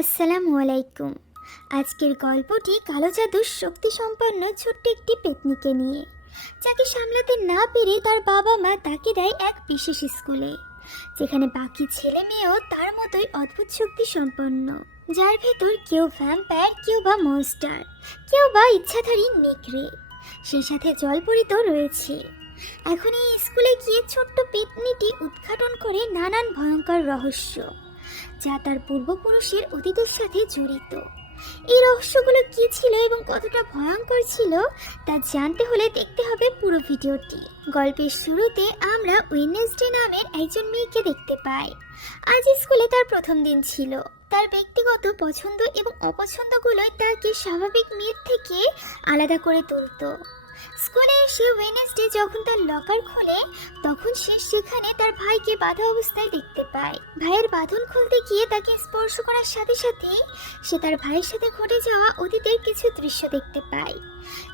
আসসালামু আলাইকুম। আজকের গল্পটি কালো জাদুর শক্তি সম্পন্ন ছোট্ট একটি পেতনিকে নিয়ে, যাকে সামলাতে না পেরে তার বাবা মা তাকে দেয় এক বিশেষ স্কুলে, যেখানে বাকি ছেলে মেয়েও তার মতোই অদ্ভুত শক্তি সম্পন্ন, যার ভেতর কেউ ভ্যাম্পায়ার, কেউ বা মনস্টার, কেউ বা ইচ্ছাধারী নেকড়ে, সেই সাথে জলপরী তো রয়েছে। এখন এই স্কুলে গিয়ে ছোট্ট পেতনিটি উদ্ঘাটন করে নানান ভয়ঙ্কর রহস্য, যা তার পূর্বপুরুষের অতীতের সাথে জড়িত। এই রহস্যগুলো কী ছিল এবং কতটা ভয়ঙ্কর ছিল তা জানতে হলে দেখতে হবে পুরো ভিডিওটি। গল্পের শুরুতে আমরা ওয়েডনেসডে নামের একজন মেয়েকে দেখতে পাই। আজ স্কুলে তার প্রথম দিন ছিল। তার ব্যক্তিগত পছন্দ এবং অপছন্দগুলোই তাকে স্বাভাবিক মেয়ের থেকে আলাদা করে তুলত। স্কুলে এসে ওয়েডনেসডে যখন তার লকার খোলে, তখন সে সেখানে তার ভাইকে বাঁধা অবস্থায় দেখতে পায়। ভাইয়ের বাঁধন খুলতে গিয়ে তাকে স্পর্শ করার সাথে সাথেই সে তার ভাইয়ের সাথে ঘটে যাওয়া অতীতের কিছু দৃশ্য দেখতে পায়।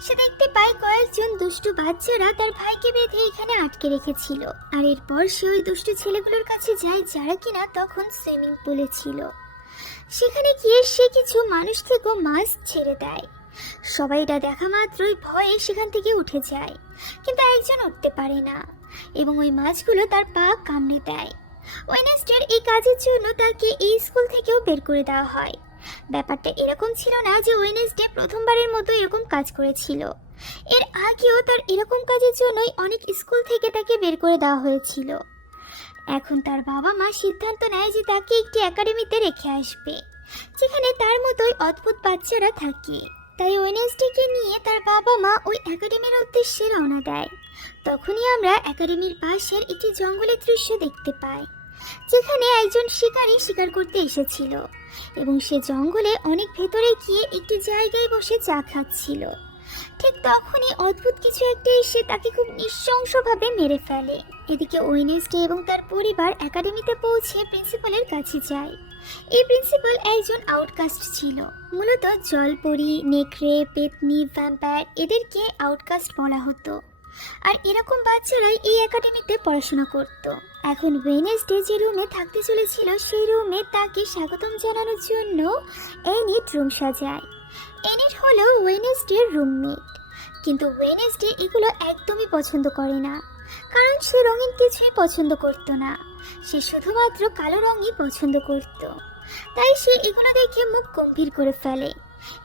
সে দেখতে পায় কয়েকজন দুষ্টু বাচ্চারা তার ভাইকে বেঁধে এখানে আটকে রেখেছিল, আর এরপর সে ওই দুষ্টু ছেলেগুলোর কাছে যায় যারা কিনা তখন সুইমিং পুলে ছিল। সেখানে গিয়ে সে কিছু মানুষ থেকেও মাছ ছেড়ে দেয়। সবাই এটা দেখা মাত্রই ভয়ে সেখান থেকে উঠে যায়, কিন্তু একজন উঠতে পারে না এবং ওই মাছগুলো তার পা কামড়ে দেয়। ওয়েডনেসডের এই কাজের জন্য তাকে এই স্কুল থেকেও বের করে দেওয়া হয়। ব্যাপারটা এরকম ছিল না যে ওয়েডনেসডে প্রথমবারের মতো এরকম কাজ করেছিল। এর আগেও তার এরকম কাজের জন্যই অনেক স্কুল থেকে তাকে বের করে দেওয়া হয়েছিল। এখন তার বাবা মা সিদ্ধান্ত নেয় যে তাকে একটি একাডেমিতে রেখে আসবে, যেখানে তার মতোই অদ্ভুত বাচ্চারা থাকে। তাই ওয়েডনেসডেকে নিয়ে তার বাবা মা ওই একাডেমির উদ্দেশ্যে রওনা দেয়। তখনই আমরা একাডেমির পাশের একটি জঙ্গলের দৃশ্য দেখতে পাই, যেখানে একজন শিকারী শিকার করতে এসেছিল এবং সে জঙ্গলে অনেক ভেতরে গিয়ে একটি জায়গায় বসে চা খাচ্ছিল। ঠিক তখনই অদ্ভুত কিছু একটা এসে তাকে খুব নৃশংসভাবে মেরে ফেলে। এদিকে ওয়েডনেসডে এবং তার পরিবার একাডেমিতে পৌঁছে প্রিন্সিপালের কাছে যায়। এই প্রিন্সিপাল একজন আউটকাস্ট ছিল। মূলত জলপরি, নেকড়ে, পেতনি, ভ্যাম্পায়ার এদেরকে আউটকাস্ট বলা হতো, আর এরকম বাচ্চারাই এই একাডেমিতে পড়াশোনা করত। এখন ওয়েডনেসডে যে রুমে থাকতে চলেছিল, সেই রুমে তাকে স্বাগতম জানানোর জন্য এনিট রুম সাজায়। এনিট হলো ওয়েডনেসডের রুমমেট, কিন্তু ওয়েডনেসডে এগুলো একদমই পছন্দ করে না, কারণ সে রঙিন কিছুই পছন্দ করত না। সে শুধুমাত্র কালো রঙই পছন্দ করত। তাই সে এগুলো দেখে মুখ গম্ভীর করে ফেলে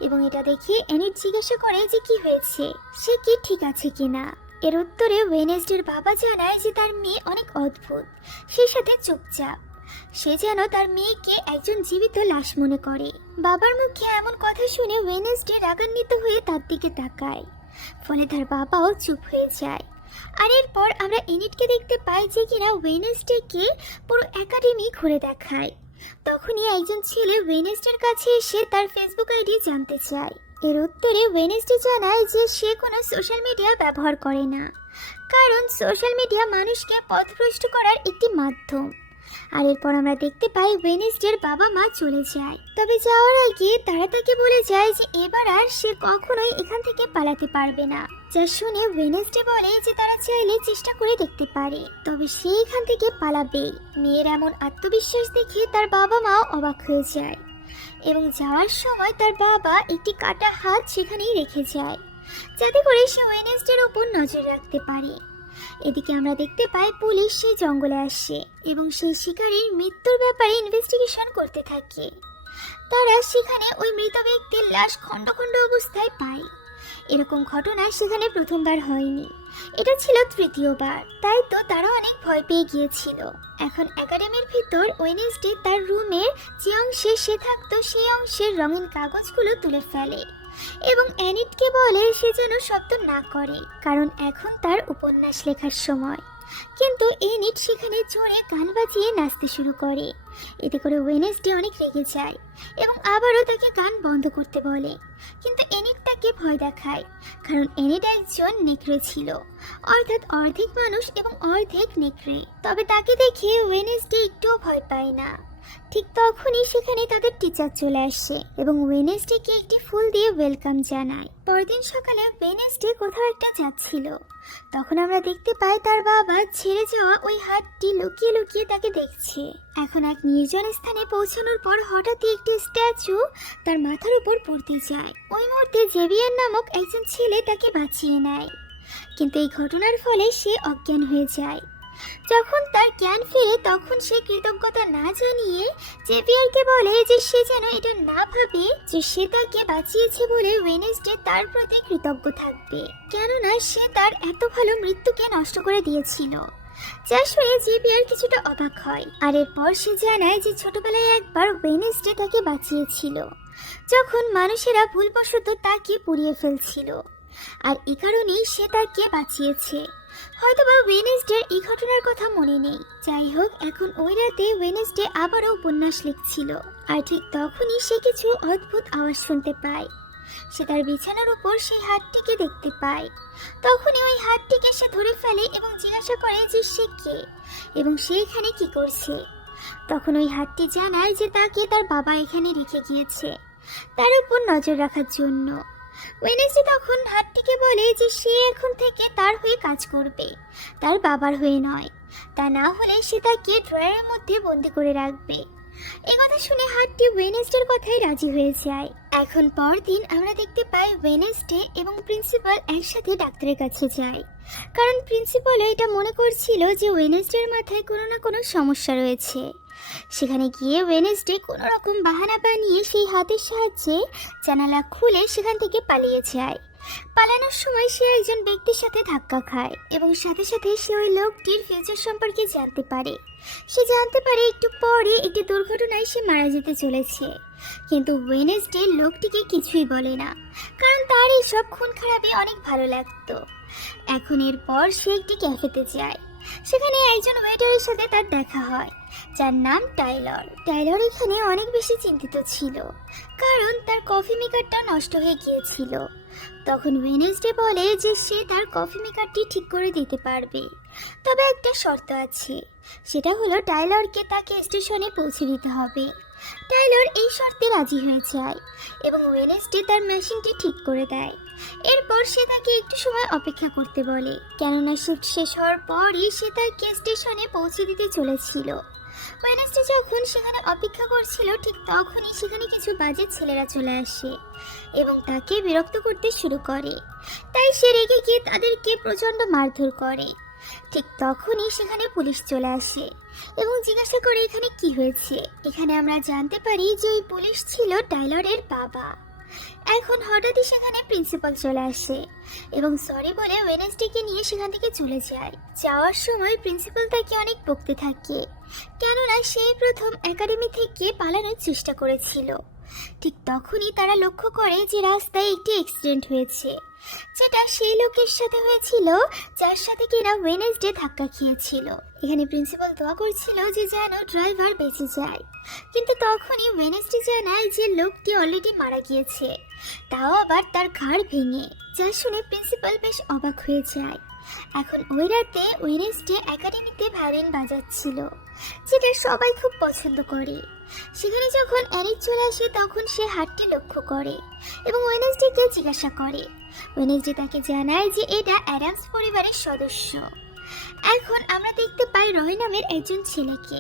এবং এটা দেখে এনিট জিজ্ঞাসা করে যে কি হয়েছে, সে কি ঠিক আছে কিনা। এর উত্তরে ওয়েডনেসডের বাবা জানায় যে তার মেয়ে অনেক অদ্ভুত, সেই সাথে চুপচাপ। সে যেন তার মেয়েকে একজন জীবিত লাশ মনে করে। বাবার মুখে এমন কথা শুনে ওয়েডনেসডে রাগান্বিত হয়ে তার দিকে তাকায়, ফলে তার বাবাও চুপ হয়ে যায়। আর এরপর আমরা এনিটকে দেখতে পাই যে কিনা ওয়েডনেসডেকে পুরো একাডেমি ঘুরে দেখায়। তখনই একজন ছেলে ওয়েডনেসডের কাছে এসে তার ফেসবুক আইডি জানতে চায়। এর উত্তরে ওয়েডনেসডে জানায় যে সে কোনো সোশ্যাল মিডিয়া ব্যবহার করে না, কারণ সোশ্যাল মিডিয়া মানুষকে পথভ্রষ্ট করার একটি মাধ্যম। আর এরপর আমরা দেখতে পাই ওয়েডনেসডের বাবা মা চলে যায়। তবে যাওয়ার আগে তারা তাকে বলে যায় যে এবার আর সে কখনোই এখান থেকে পালাতে পারবে না, যা শুনে ওয়েডনেসডে বলে যে তারা চাইলে চেষ্টা করে দেখতে পারে, তবে সে এখান থেকে পালাবে। মেয়ের এমন আত্মবিশ্বাস দেখে তার বাবা মাও অবাক হয়ে যায় এবং যাওয়ার সময় তার বাবা একটি কাটা হাত সেখানেই রেখে যায়, যাতে করে সে ওয়েডনেসডের ওপর নজর রাখতে পারে। এদিকে আমরা দেখতে পাই পুলিশ সেই জঙ্গলে আসে এবং সেই শিকারীর মৃত্যুর ব্যাপারে ইনভেস্টিগেশন করতে থাকে। তারা সেখানে ওই মৃত ব্যক্তির লাশ খণ্ড খণ্ড অবস্থায় পায়। এরকম ঘটনা সেখানে প্রথমবার হয়নি, এটা ছিল তৃতীয়বার। তাই তো তারা অনেক ভয় পেয়ে গিয়েছিল। এখন একাডেমির ভিতর ওয়েডনেসডে তার রুমের যে অংশে সে থাকতো সেই অংশের রঙিন কাগজগুলো তুলে ফেলে এবং এনিটকে বলে সে যেন শব্দ না করে, কারণ এখন তার উপন্যাস লেখার সময়। কিন্তু এনিট সেখানে জোরে গান বাজিয়ে নাচতে শুরু করে। এতে করে ওয়েডনেসডে অনেক রেগে যায় এবং আবারও তাকে গান বন্ধ করতে বলে, কিন্তু এনিট তাকে ভয় দেখায়, কারণ এনিট একজন নেকড়ে ছিল, অর্থাৎ অর্ধেক মানুষ এবং অর্ধেক নেকড়ে। তবে তাকে দেখে ওয়েডনেসডে একটুও ভয় পায় না, ঠিক তখনই সেখানে তাদের টিচার চলে আসে এবং ওয়েনেসডেকে একটি ফুল দিয়ে ওয়েলকাম জানায়। পরদিন সকালে ওয়েনেসডে কোথাও একটা যাচ্ছিল, তখন আমরা দেখতে পাই তার বাবা ছেড়ে যাওয়া ওই হাতটি লুকিয়ে লুকিয়ে তাকে দেখছে। এখন এক নির্জন স্থানে পৌঁছানোর পর হঠাৎই একটি স্ট্যাচু তার মাথার উপর পড়তে যায়। ওই মুহূর্তে জেভিয়ার নামক একজন ছেলে তাকে বাঁচিয়ে নেয়, কিন্তু এই ঘটনার ফলে সে অজ্ঞান হয়ে যায়। যখন তার জ্ঞান ফিরে তখন সে কৃতজ্ঞতা না জানিয়ে জেভিয়ারকে বলে যে সে যেন এটা না ভাবে যে সে তাকে বাঁচিয়েছে বলে ওয়েনেসডে তার প্রতি কৃতজ্ঞ থাকবে, কেননা সে তার এত ভালো মৃত্যুকে নষ্ট করে দিয়েছিল। যা শুনে জেভিয়ার কিছুটা অবাক হয়, আর এরপর সে জানায় যে ছোটবেলায় একবার ওয়েনেসডে তাকে বাঁচিয়েছিল যখন মানুষেরা ভুলবশত তাকে পুড়িয়ে ফেলছিল, আর এই কারণেই সে তাকে বাঁচিয়েছে। হয়তোবা ওয়েনেসডের এই ঘটনার কথা মনে নেই। যাই হোক, এখন ওই রাতে ওয়েনেসডে আবারও উপন্যাস লিখছিল, আর ঠিক তখনই সে কিছু অদ্ভুত আওয়াজ শুনতে পায়। সে তার বিছানার উপর সেই হাতটিকে দেখতে পায়। তখনই ওই হাতটিকে সে ধরে ফেলে এবং জিজ্ঞাসা করে যে সে কে এবং সে এখানে কি করছে। তখন ওই হাতটি জানায় যে তাকে তার বাবা এখানে রেখে গিয়েছে তার উপর নজর রাখার জন্য। ওয়েনেসডে তখন হাতটিকে বলে যে সে এখন থেকে তার হয়ে কাজ করবে, তার বাবার হয়ে নয়। তা না হলে সে তাকে ড্রয়ারের মধ্যে বন্দি করে রাখবে। একথা শুনে হাতটি ওয়েনেসডের কথায় রাজি হয়ে যায়। এখন পরদিন আমরা দেখতে পাই ওয়েনেসডে এবং প্রিন্সিপাল একসাথে ডাক্তারের কাছে যায়, কারণ প্রিন্সিপাল এটা মনে করছিল যে ওয়েনেসডের মাথায় কোনো না কোনো সমস্যা রয়েছে। সেখানে গিয়ে ওয়েনেসডে কোনো রকম বাহানা বানিয়ে সেই হাতের সাহায্যে জানালা খুলে সেখান থেকে পালিয়ে যায়। পালানোর সময় সে একজন ব্যক্তির সাথে ধাক্কা খায় এবং সাথে সাথে সে ওই লোকটির ফিউচার সম্পর্কে জানতে পারে। সে জানতে পারে একটু পরে একটি দুর্ঘটনায় সে মারা যেতে চলেছে, কিন্তু ওয়েনেসডে লোকটিকে কিছুই বলে না, কারণ তার এইসব খুন খারাপে অনেক ভালো লাগতো। এখন এরপর সে একটি ক্যাফেতে যায়। সেখানে একজন ওয়েটারের সাথে তার দেখা হয়, যার নাম টাইলর। টাইলর এখানে অনেক বেশি চিন্তিত ছিল, কারণ তার কফি মেকারটা নষ্ট হয়ে গিয়েছিল। তখন ওয়েনেসডে বলে যে সে তার কফি মেকারটি ঠিক করে দিতে পারবে, তবে একটা শর্ত আছে, সেটা হলো টাইলরকে তাকে স্টেশনে পৌঁছে দিতে হবে। টাইলর এই শর্তে রাজি হয়ে যায় এবং ওয়েনেসডে তার মেশিনটি ঠিক করে দেয়। এরপর সে তাকে একটু সময় অপেক্ষা করতে বলে, কেননা শিফট শেষ হওয়ার পরই সে তাকে স্টেশনে পৌঁছে দিতে চলেছিল। ওয়েনেসডে যখন সেখানে অপেক্ষা করছিল ঠিক তখনই সেখানে কিছু বাজে ছেলেরা চলে আসে এবং তাকে বিরক্ত করতে শুরু করে। তাই সে রেগে গিয়ে তাদেরকে প্রচণ্ড মারধর করে। ঠিক তখনই সেখানে পুলিশ চলে আসে এবং জিজ্ঞাসা করে এখানে কি হয়েছে। এখানে আমরা জানতে পারি যে ওই পুলিশ ছিল টাইলরের বাবা। এখন হঠাৎই সেখানে প্রিন্সিপাল চলে আসে এবং সরি বলে ওয়েনেসডেকে নিয়ে সেখান থেকে চলে যায়। যাওয়ার সময় প্রিন্সিপাল তাকে অনেক বকতে থাকে, কেননা সেই প্রথম একাডেমি থেকে পালানোর চেষ্টা করেছিল। ঠিক তখনই তারা লক্ষ্য করে যে রাস্তায় একটি অ্যাক্সিডেন্ট হয়েছে, যেটা সেই লোকের সাথে হয়েছিল যার সাথে কিনা ওয়েনেসডে ধাক্কা খেয়েছিল। এখানে প্রিন্সিপাল দোয়া করছিল যে যেন ড্রাইভার বেঁচে যায়, কিন্তু তখনই ওয়েনেসডে জানায় যে লোকটি অলরেডি মারা গিয়েছে, তাও আবার তার ঘাড় ভেঙে। যা শুনে প্রিন্সিপাল বেশ অবাক হয়ে যায়। এখন ওই রাতে ওয়েনেসডে একাডেমিতে ভায়োলিন বাজাচ্ছিল, যেটা সবাই খুব পছন্দ করে। সেখানে যখন অ্যানিক চলে আসে তখন সে হাতটি লক্ষ্য করে এবং ওয়েনেসডেকে জিজ্ঞাসা করে। ওয়েনেসডে তাকে জানায় যে এটা অ্যাডামস পরিবারের সদস্য। এখন আমরা দেখতে পাই রয় নামের একজন ছেলেকে,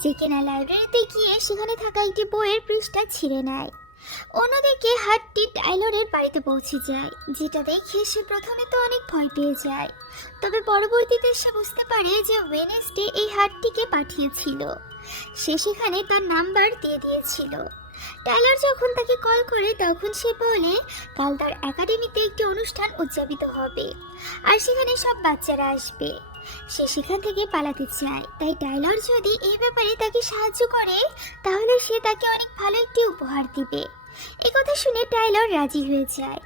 যে কিনা লাইব্রেরিতে গিয়ে সেখানে থাকা একটি বইয়ের পৃষ্ঠা ছিঁড়ে নেয়। অন্যদিকে হাতটি টাইলরের বাড়িতে পৌঁছে যায়, যেটা দেখে সে প্রথমে তো অনেক ভয় পেয়ে যায়, তবে পরবর্তীতে সে বুঝতে পারে যে ওয়েনেসডে এই হাতটিকে পাঠিয়েছিল। সে সেখানে তার নাম্বার দিয়ে দিয়েছিল। টাইলর যখন তাকে কল করে তখন সে বলে কাল তার একাডেমিতে একটি অনুষ্ঠান উদযাপিত হবে আর সেখানে সব বাচ্চারা আসবে। সে সেখান থেকে পালাতে চায়, তাই টাইলর যদি এই ব্যাপারে তাকে সাহায্য করে তাহলে সে তাকে অনেক ভালো একটি উপহার দিবে। একথা শুনে টাইলর রাজি হয়ে যায়।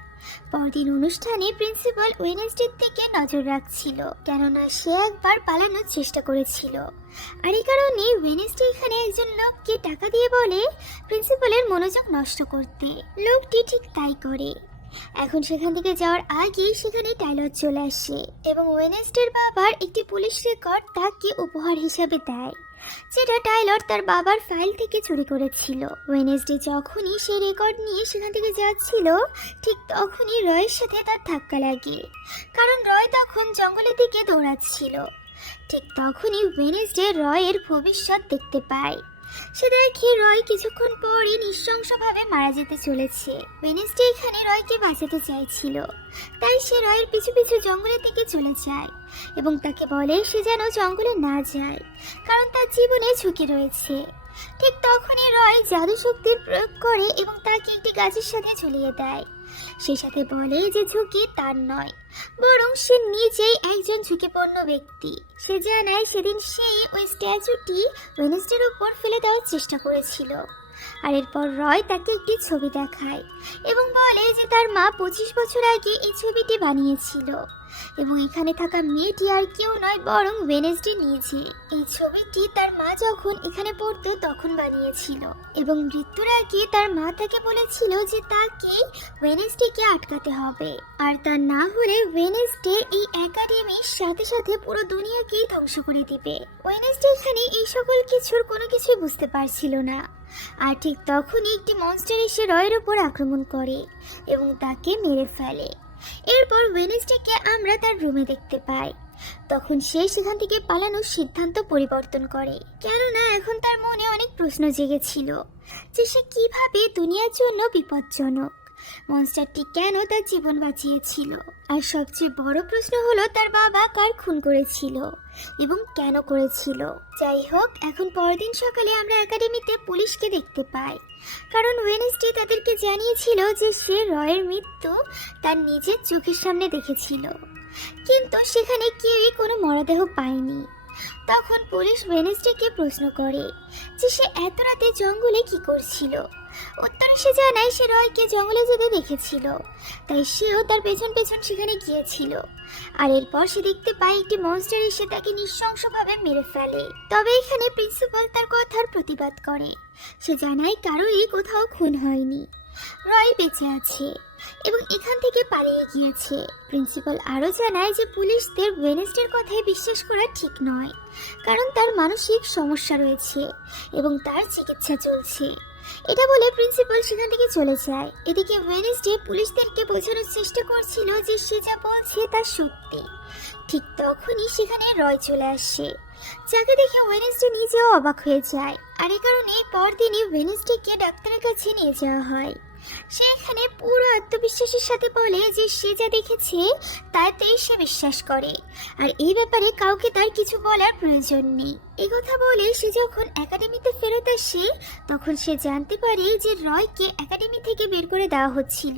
পরদিন অনুষ্ঠানে প্রিন্সিপাল ওয়েনেসডের দিকে নজর রাখছিল, কেননা সে একবার পালানোর চেষ্টা করেছিল। আর এই কারণে ওয়েনেসডে এখানে একজন লোককে টাকা দিয়ে বলে প্রিন্সিপালের মনোযোগ নষ্ট করতে। লোকটি ঠিক তাই করে। এখন সেখান থেকে যাওয়ার আগে সেখানে টাইলর চলে আসে এবং ওয়েনেসডের বাবার একটি পুলিশ রেকর্ড তাকে উপহার হিসাবে দেয়। যেটা টাইলর তার বাবার ফাইল থেকে চুরি করেছিল। ওয়েনেসডে যখনই সে রেকর্ড নিয়ে সেখান থেকে যাচ্ছিল, ঠিক তখনই রয়ের সাথে তার ধাক্কা লাগে, কারণ রয় তখন জঙ্গলের দিকে দৌড়াচ্ছিল। ঠিক তখনই ওয়েনেসডে রয়ের ভবিষ্যৎ দেখতে পায়। সে দেখে রয় কিছুক্ষণ পরই নৃশংসভাবে মারা যেতে চলেছে। ওয়েনেসডে এখানে রয়কে বাঁচাতে চাইছিল, তাই সে রয়ের পিছু পিছু জঙ্গলের দিকে চলে যায় এবং তাকে বলে সে যেন জঙ্গলে না যায়, কারণ তার জীবনে ঝুঁকি রয়েছে। ঠিক তখনই রয় জাদু শক্তির প্রয়োগ করে এবং তাকে একটি গাছের সাথে ঝুলিয়ে দেয়। সে সাথে বলে যে ঝুঁকি তার নয়, বরং সে নিজেই একজন ঝুঁকিপূর্ণ ব্যক্তি। সে জানায় সেদিন সে ওই স্ট্যাচুটি ওয়েনেসডের উপর ফেলে দেওয়ার চেষ্টা করেছিল। আর এরপর রয় তাকে একটি ছবি দেখায় এবং বলে যে তার মা 25 বছর আগে এই ছবিটি বানিয়েছিল এবং এখানে থাকা মেয়েটি আর কেউ নয় বরং ওয়েনেসডে নিজে। এই ছবিটি তার মা যখন এখানে পড়তো তখন বানিয়েছিল এবং মৃত্যুর আগে তার মা তাকে বলেছিল যে তাকে ওয়েনেসডেকে আটকাতে হবে, আর তা না হলে ওয়েনেসডে এই একাডেমির সাথে সাথে পুরো দুনিয়াকেই ধ্বংস করে দিবে। ওয়েনেসডে এখানে এই সকল কিছুর কোনো কিছুই বুঝতে পারছিল না। আর ঠিক তখনই একটি মনস্টার এসে রয়ের উপর আক্রমণ করে এবং তাকে মেরে ফেলে। এরপর ওয়েনেসডেকে আমরা তার রুমে দেখতে পাই। তখন সে সেখান থেকে পালানোর সিদ্ধান্ত পরিবর্তন করে, কেননা এখন তার মনে অনেক প্রশ্ন জেগেছিল যে সে কিভাবে দুনিয়ার জন্য বিপজ্জনক। মনস্টারটি কেন তার জীবন বাঁচিয়েছিল, আর সবচেয়ে বড় প্রশ্ন হলো তার বাবা কার খুন করেছিল এবং কেন করেছিল। যাই হোক, এখন পরদিন সকালে আমরা একাডেমিতে পুলিশকে দেখতে পাই, কারণ ওয়েনেসডে তাদেরকে জানিয়েছিল যে সে রয়ের মৃত্যু তার নিজের চোখের সামনে দেখেছিল, কিন্তু সেখানে কেউই কোনো মরদেহ পায়নি। তখন পুলিশ ওয়েনেসডেকে প্রশ্ন করে যে সে এত রাতে জঙ্গলে কি করছিল। উত্তরে সে জানায় সে রয়কে জঙ্গলে যেতে দেখেছিল, তাই সেও তার পেছন পেছন সেখানে গিয়েছিল। আর এরপর সে দেখতে পায় একটি মনস্টার এসে তাকে নৃশংসভাবে মেরে ফেলে। তবে এখানে প্রিন্সিপাল তার কথার প্রতিবাদ করে। সে জানায় কারোরই কোথাও খুন হয়নি, রয় বেঁচে আছে এবং এখান থেকে পালিয়ে গিয়েছে। প্রিন্সিপাল আরও জানায় যে পুলিশদের ওয়েনেসডের কথায় বিশ্বাস করা ঠিক নয়, কারণ তার মানসিক সমস্যা রয়েছে এবং তার চিকিৎসা চলছে। এটা বলে প্রিন্সিপাল সেখান থেকে চলে যায়। এদিকে ওয়েনেসডে পুলিশদেরকে বোঝানোর চেষ্টা করছিল যে সে যা বলছে তা সত্যি। ঠিক তখনই সেখানে রয় চলে আসে, যাকে দেখে ওয়েনেসডে নিজেও অবাক হয়ে যায়। আর এই কারণে পরদিনই ওয়েনেসডেকে ডাক্তারের কাছে নিয়ে যাওয়া হয়। সে এখানে পুরো আত্মবিশ্বাসের সাথে বলে যে সে যা দেখেছে তাতেই সে বিশ্বাস করে, আর এই ব্যাপারে কাউকে তার কিছু বলার প্রয়োজন নেই। এই কথা বলে সে যখন একাডেমিতে ফেরত আসে তখন সে জানতে পারে যে রয়কে একাডেমি থেকে বের করে দেওয়া হচ্ছিল,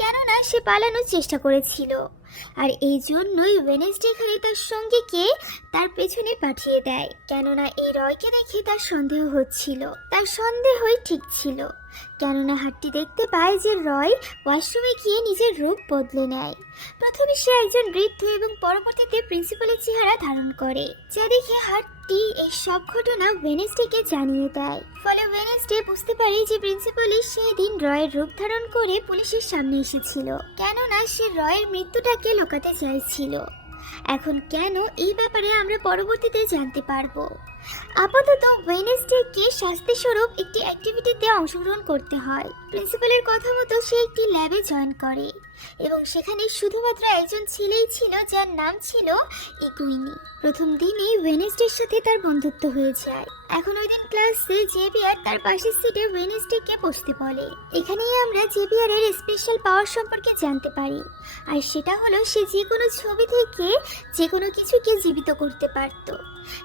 কেননা সে পালানোর চেষ্টা করেছিল। আর এই জন্যই ওয়েনেসডে এখানে তার সঙ্গীকে তার পেছনে পাঠিয়ে দেয়, কেননা এই রয়কে দেখে তার সন্দেহ হচ্ছিল। তার সন্দেহই ঠিক ছিল, কেননা হাটটি দেখতে পায় যে রয় ওয়াশরুমে গিয়ে নিজের রূপ বদলে নেয়। প্রথমে সে একজন বৃদ্ধ এবং পরবর্তীতে প্রিন্সিপালের চেহারা ধারণ করে, যা দেখে হাটটি এই সব ঘটনা ওয়েনেসডেকে জানিয়ে দেয়। ফলে ওয়েনেসডে বুঝতে পারে যে প্রিন্সিপালই সেই দিন রয়ের রূপ ধারণ করে পুলিশের সামনে এসেছিল, কেননা সে রয়ের মৃত্যুটাকে লুকাতে চাইছিল। এখন কেন, এই ব্যাপারে আমরা পরবর্তীতে জানতে পারবো। আপাতত ওয়েনেসডেকে শাস্তি স্বরূপ একটি অ্যাক্টিভিটিতে অংশগ্রহণ করতে হয়। প্রিন্সিপালের কথা মতো সে একটি ল্যাবে জয়েন করে এবং সেখানে শুধুমাত্র একজন ছেলেই ছিল যার নাম ছিল ইকুইনি। প্রথম দিনেই ওয়েনেসডের সাথে তার বন্ধুত্ব হয়ে যায়। এখন ওই দিন ক্লাসে জেভিয়ার তার পাশের সিটে ওয়েনেসডেকে বসতে বলে। এখানেই আমরা জেভিয়ারের স্পেশাল পাওয়ার সম্পর্কে জানতে পারি, আর সেটা হলো সে যে কোনো ছবি থেকে যে কোনো কিছুকে জীবিত করতে পারত।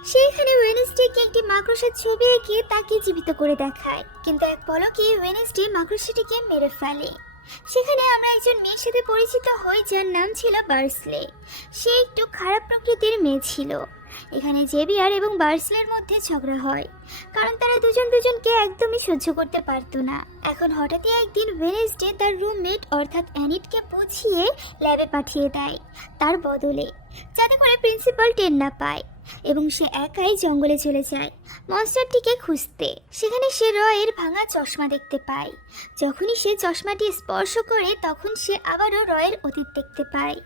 সে এখানে ওয়েনেসডেকে একটি মাকড়সার ছবি এঁকে তাকে জীবিত করে দেখায়, কিন্তু এক পলকে ওয়েনেসডে মাকড়সাটিকে মেরে ফেলে। সেখানে আমরা একজন মেয়ের সাথে পরিচিত হই যার নাম ছিল বার্সলে। সে একটু খারাপ প্রকৃতির মেয়ে ছিল। এখানে জেভিয়ার এবং বার্সলের মধ্যে ঝগড়া হয়, কারণ তারা দুজন দুজনকে একদমই সহ্য করতে পারতো না। এখন হঠাৎই একদিন ওয়েনেসডে তার রুমমেট অর্থাৎ অ্যানিটকে বুঝিয়ে ল্যাবে পাঠিয়ে দেয় তার বদলে, যাতে করে প্রিন্সিপাল টের না পায়, এবং সে একাই জঙ্গলে চলে যায় মনস্টারটিকে খুঁজতে। সেখানে সে রয়ের ভাঙা চশমা দেখতে পায়। যখনই সে চশমাটি স্পর্শ করে তখন সে আবারও রয়ের অতীত দেখতে পায়।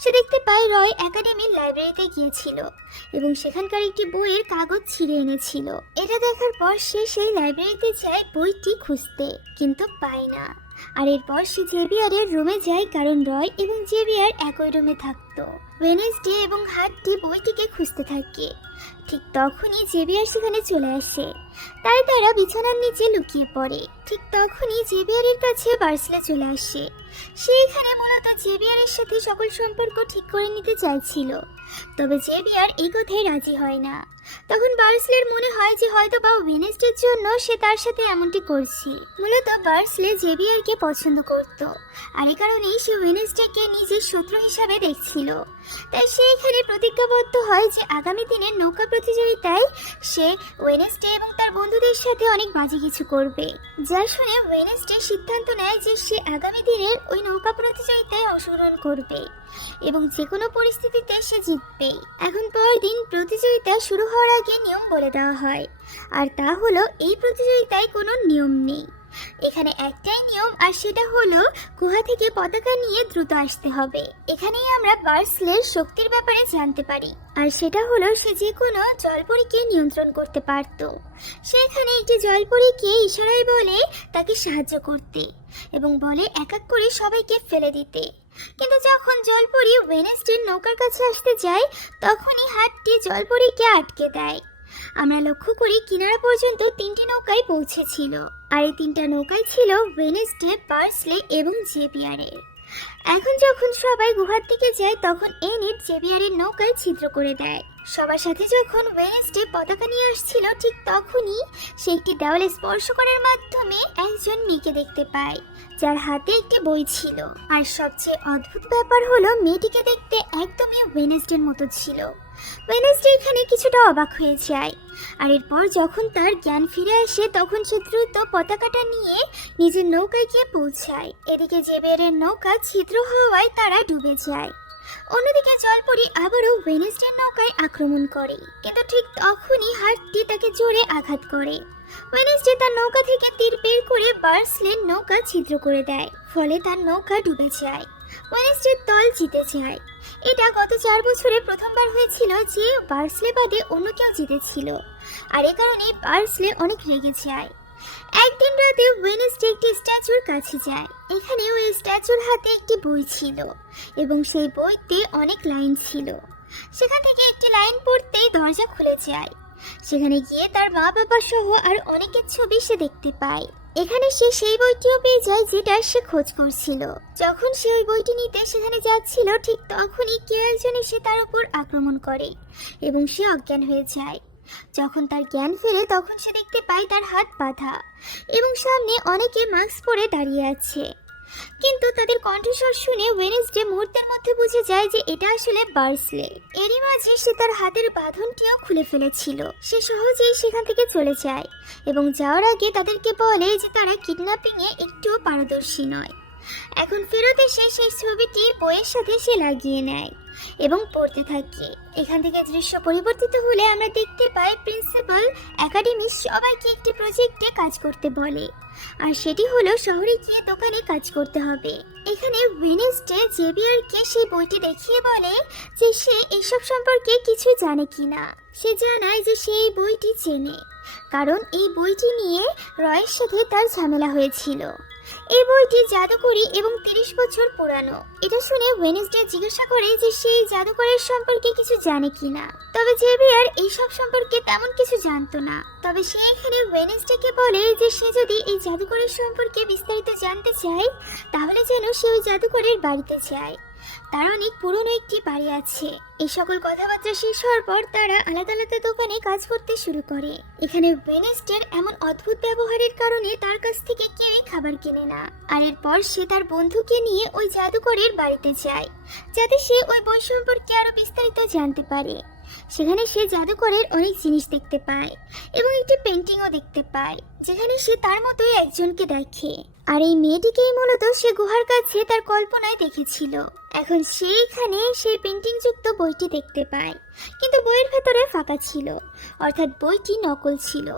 সে দেখতে পায় রয় একাডেমির লাইব্রেরিতে গিয়েছিল এবং সেখানকার একটি বইয়ের কাগজ ছিঁড়ে এনেছিল। এটা দেখার পর সে সেই লাইব্রেরিতে যায় বইটি খুঁজতে, কিন্তু পায় না। আর এরপর সে জেভিয়ারের রুমে যায়, কারণ রয় এবং জেভিয়ার একই রুমে থাকতো। ওয়েনেসডে এবং হার্টটি বইটিকে খুঁজতে থাকে। ঠিক তখনই জেভিয়ার সেখানে চলে আসে, তাই তারা বিছানার নিচে লুকিয়ে পড়ে। ঠিক তখনই জেভিয়ারের কাছে বার্সলে চলে আসে। সে এখানে মূলত জেভিয়ারের সাথে সকল সম্পর্ক ঠিক করে নিতে চাইছিল, তবে জেভিয়ার এই কথায় রাজি হয় না। তখন বার্সলের মনে হয় যে হয়তো বা ওয়েনেসডের জন্য সে তার সাথে এমনটি করছে। মূলত বার্সলে জেভিয়ারকে পছন্দ করত, আর এই কারণেই সে ওয়েনেসডেকে নিজের শত্রু হিসাবে দেখছিল। তাই সে এখানে প্রতিজ্ঞাবদ্ধ হয় যে আগামী দিনের নৌকা প্রতিযোগিতায় সে ওয়েনেসডে এবং তার বন্ধুদের সাথে অনেক বাজে কিছু করবে। যা শুনে ওয়েনেসডে সিদ্ধান্ত নেয় যে সে আগামী দিনের ওই নৌকা প্রতিযোগিতায় অংশগ্রহণ করবে এবং যে কোনো পরিস্থিতিতে সে জিতবে। এখন পরের দিন প্রতিযোগিতা শুরু হওয়ার আগে নিয়ম বলে দেওয়া হয়, আর তা হলো এই প্রতিযোগিতায় কোনো নিয়ম নেই। এখানে একটাই নিয়ম, আর সেটা হলো গুহা থেকে পতাকা নিয়ে দ্রুত আসতে হবে। এখানেই আমরা বার্সলের শক্তির ব্যাপারে জানতে পারি, আর সেটা হলো সে যে কোনো জলপরীকে নিয়ন্ত্রণ করতে পারত। সে এখানে একটি জলপরীকে ইশারায় বলে তাকে সাহায্য করতে এবং বলে এক এক করে সবাইকে ফেলে দিতে। কিন্তু যখন জলপরী ওয়েনেসডের নৌকার কাছে আসতে যায়, তখনই হাতটি জলপরীকে আটকে দেয়। আমরা লক্ষ্য করি কিনারা পর্যন্ত 3টি নৌকায় পৌঁছেছিল, আর এই 3টা নৌকায় ছিল ওয়েনেসডে, বার্সলে এবং জেভিয়ারের। এখন যখন সবাই গুহার দিকে যায়, তখন এনিট জেভিয়ারের নৌকায় ছিদ্র করে দেয়। সবার সাথে যখন ওয়েনেসডে পতাকা নিয়ে আসছিল, ঠিক তখনই সে একটি দেওয়ালে স্পর্শ করার মাধ্যমে একজন মেয়েকে দেখতে পায়, যার হাতে একটি বই ছিল। আর সবচেয়ে অদ্ভুত ব্যাপার হলো মেয়েটিকে দেখতে একদমই ওয়েনেসডের মতো ছিল। ওয়েনেসডে এখানে কিছুটা অবাক হয়ে যায়, আর এরপর যখন তার জ্ঞান ফিরে আসে, তখন সে দ্রুত পতাকাটা নিয়ে নিজের নৌকায় গিয়ে পৌঁছায়। এদিকে জেভিয়ারের নৌকা ছিদ্র হওয়ায় তারা ডুবে যায়। অন্যদিকে জলপরী আবারও ওয়েনেসডের নৌকায় আক্রমণ করে, কিন্তু ঠিক তখনই হার্টটি তাকে জোরে আঘাত করে। ওয়েনেসডে তার নৌকা থেকে তীর বের করে বার্সলের নৌকা ছিদ্র করে দেয়, ফলে তার নৌকা ডুবে যায়। ওয়েনেসডের দল জিতে যায়। এটা গত 4 বছরে প্রথমবার হয়েছিল যে বার্সলে বাদে অন্য কেউ জিতেছিল, আর এ কারণে বার্সলে অনেক রেগে যায়। একদিন রাতে ওয়েনেসডে একটি স্ট্যাচুর কাছে যায়। এখানে ওই স্ট্যাচুর হাতে একটি বই ছিল এবং সেই বইতে অনেক লাইন ছিল। সেখান থেকে একটি লাইন পড়তেই দরজা খুলে যায়। সেখানে গিয়ে তার মা বাবা সহ আর অনেকের ছবি সে দেখতে পায়। এখানে সে সেই বইটিও পেয়ে যায় যেটা সে খোঁজ করছিল। যখন সে ওই বইটি নিতে সেখানে যাচ্ছিল, ঠিক তখনই কেউ একজন এসে তার উপর আক্রমণ করে এবং সে অজ্ঞান হয়ে যায়। যখন তার জ্ঞান ফেরে, তখন সে দেখতে পায় তার হাত বাঁধা এবং সামনে অনেকে মাস্ক পরে দাঁড়িয়ে আছে। কিন্তু তাদের কণ্ঠস্বর শুনে ওয়েনেসডে মুহূর্তের মধ্যে বুঝে যায় যে এটা আসলে বার্সলে। এরই মাঝে সে তার হাতের বাঁধনটিও খুলে ফেলেছিল। সে সহজেই সেখান থেকে চলে যায় এবং যাওয়ার আগে তাদেরকে বলে যে তারা কিডন্যাপিংয়ে একটুও পারদর্শী নয়। এখন ফেরত এসে সেই ছবিটি বইয়ের সাথে সে লাগিয়ে নেয় এবং পড়তে থাকে। এখান থেকে দৃশ্য পরিবর্তিত হলে আমরা দেখতে পাই প্রিন্সিপাল একাডেমির সবাইকে একটি প্রজেক্টে কাজ করতে বলে, আর সেটি হলো শহরে গিয়ে দোকানে কাজ করতে হবে। এখানে ওয়েনেসডে জেভিয়ারকে সেই বইটি দেখিয়ে বলে যে সে এসব সম্পর্কে কিছু জানে কিনা। সে জানায় যে সে এই বইটি চেনে, কারণ এই বইটি নিয়ে রয়ের সাথে তার ঝামেলা হয়েছিল। এই বইটি জাদুকরি এবং 30 বছর পুরানো। এটা শুনে ওয়েনেসডে জিজ্ঞাসা করে যে সেই জাদুকরের সম্পর্কে কিছু জানে কিনা। তবে জেভিয়ার এইসব সম্পর্কে তেমন কিছু জানতো না। তবে সে এখানে ওয়েনেসডেকে বলে যে সে যদি এই জাদুকরের সম্পর্কে বিস্তারিত জানতে চায়, তাহলে যেন সে ওই জাদুকরের বাড়িতে যায়। তার অনেক পুরনো একটি বাড়ি আছে। এই সকল কথাবার্তা শেষ হওয়ার পর তারা আলাদা আলাদা দোকানে কাজ করতে শুরু করে। এখানে ওয়েনেসডের এমন অদ্ভুত ব্যবহারের কারণে তার কাছ থেকে কেউই খাবার কেনে না। আর এরপর সে তার বন্ধুকে নিয়ে ওই জাদুকরের বাড়িতে যায়, যাতে সে ওই বই সম্পর্কে আরো বিস্তারিত জানতে পারে। সেখানে সে জাদুকরের অনেক জিনিস দেখতে পায় এবং একটি পেন্টিংও দেখতে পায়, যেখানে সে তার মতোই একজনকে দেখে। আর এই মেয়েটিকেই মূলত সে গুহার কাছে তার কল্পনায় দেখেছিল। এখন সেইখানে সেই পেন্টিং যুক্ত বইটি দেখতে পায়, কিন্তু বইয়ের ভেতরে ফাঁকা ছিল, অর্থাৎ বইটি নকল ছিল।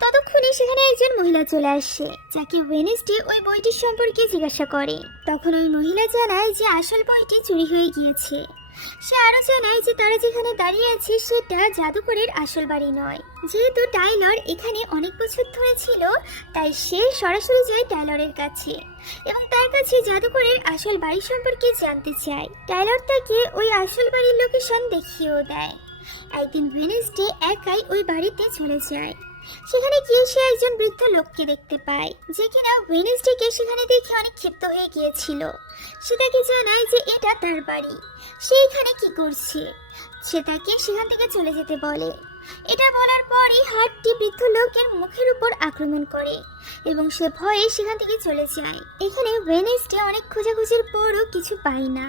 ততক্ষণে সেখানে একজন মহিলা চলে আসে, যাকে ওয়েনেসডে ওই বইটির সম্পর্কে জিজ্ঞাসা করে। তখন ওই মহিলা জানায় যে আসল বইটি চুরি হয়ে গিয়েছে। সে আরো জানায় যে তারা যেখানে দাঁড়িয়ে আছে সেটা জাদুকরের আসল বাড়ি নয়। যেহেতু টাইলর এখানে অনেক বছর ধরে ছিল, তাই সে সরাসরি যায় টাইলরের কাছে এবং তার কাছে জাদুকরের আসল বাড়ি সম্পর্কে জানতে চায়। টাইলর তাকে ওই আসল বাড়ির লোকেশন দেখিয়েও দেয়। একদিন ওয়েনেসডে একাই ওই বাড়িতে চলে যায়। সেখানে গিয়ে সে একজন বৃদ্ধ লোককে দেখতে পায়, যে কিনা ওয়েনেসডেকে সেখানে দেখে অনেক ক্ষিপ্ত হয়ে গিয়েছিল। সে তাকে জানায় যে এটা তার বাড়ি, সে এখানে কি করছে। সে তাকে সেখান থেকে চলে যেতে বলে। এটা বলার পরই হাতটি বৃদ্ধ লোকের মুখের উপর আক্রমণ করে এবং সে ভয়ে সেখান থেকে চলে যায়। এখানে ওয়েনেসডে অনেক খোঁজাখুঁজির পরও কিছু পায় না,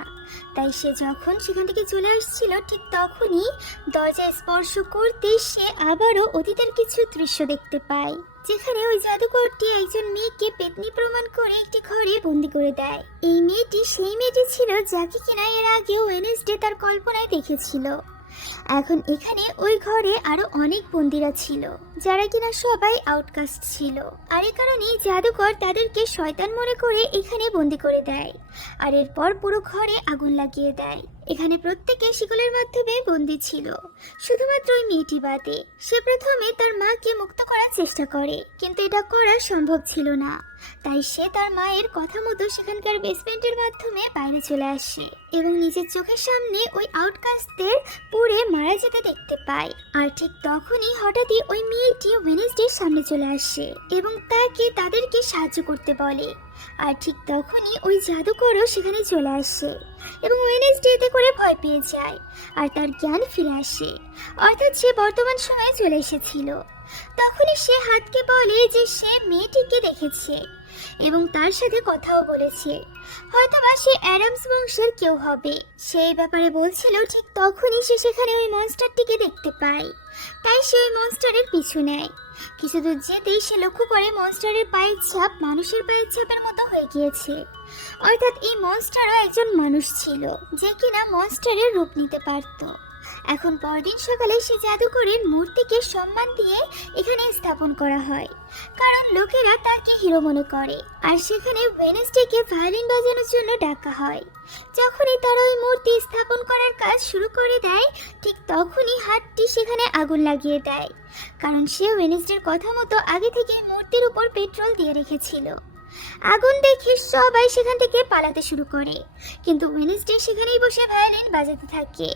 তাই সে যখন সেখান থেকে চলে আসছিল ঠিক তখনই দরজায় স্পর্শ করতে সে আবারও অতীতের কিছু দৃশ্য দেখতে পায়, যেখানে ওই জাদুকরটি একজন মেয়েকে পেতনি প্রমাণ করে একটি ঘরে বন্দি করে দেয়। এই মেয়েটি সেই মেয়েটি ছিল যাকে কিনা এর আগে ওয়েনেসডে তার কল্পনায় দেখেছিল। এখন এখানে ওই ঘরে আরো অনেক বন্দিরা ছিল, যারা কিনা সবাই আউটকাস্ট ছিল। আর এই কারণে জাদুকর তাদেরকে শয়তান মনে করে এখানে বন্দি করে দেয়, আর এরপর পুরো ঘরে আগুন লাগিয়ে দেয়। এখানে প্রত্যেকে শিকলের মাধ্যমে বন্দি ছিল, শুধুমাত্র ওই মেয়েটি বাদে। সে প্রথমে তার মাকে মুক্ত করার চেষ্টা করে, কিন্তু এটা করা সম্ভব ছিল না। তাই সে তার মায়ের কথা মতো সেখানকার বেসমেন্টের মাধ্যমে বাইরে চলে আসে এবং নিজের চোখের সামনে ওই আউটকাস্টদের পুড়ে মারা যেতে দেখতে পায়। আর ঠিক তখনই হঠাৎই ওই মেয়েটি ওয়েনেসডের সামনে চলে আসে এবং তাকে তাদেরকে সাহায্য করতে বলে। আর ঠিক তখনই ওই জাদুকরও সেখানে চলে আসে এবং ওয়েনেসডে এতে করে ভয় পেয়ে যায় আর তার জ্ঞান ফিরে আসে, অর্থাৎ সে বর্তমান সময়ে চলে এসেছিল। তখনই সে হাতকে বলে যে সে মেয়েটিকে দেখেছে এবং তার সাথে কথাও বলেছে, হয়তোবা সে অ্যাডামস বংশের কেউ হবে। সেই ব্যাপারে বলছিল, ঠিক তখনই সে সেখানে ওই মনস্টারটিকে দেখতে পায়। তাই সে ওই মনস্টারের পিছু নেয়। কিছু দূর যেতেই সে লক্ষ্য করে মনস্টারের পায়ের ছাপ মানুষের পায়ের ছাপের মতো হয়ে গিয়েছে, অর্থাৎ এই মনস্টারও একজন মানুষ ছিল, যে কিনা মনস্টারের রূপ নিতে পারত। এখন পরদিন সকালে সে জাদুকরের মূর্তিকে সম্মান দিয়ে এখানে স্থাপন করা হয়, কারণ লোকেরা তাকে হিরো মনে করে। আর সেখানে ওয়েনেসডেকে ভায়োলিন বাজানোর জন্য ডাকা হয়। যখনই তারা ওই মূর্তি স্থাপন করার কাজ শুরু করে দেয়, ঠিক তখনই হাতটি সেখানে আগুন লাগিয়ে দেয়, কারণ সে ওয়েনেসডের কথা মতো আগে থেকে মূর্তির উপর পেট্রোল দিয়ে রেখেছিল। আগুন দেখে সবাই সেখান থেকে পালাতে শুরু করে, কিন্তু ওয়েনেসডে সেখানেই বসে ভায়োলিন বাজাতে থাকে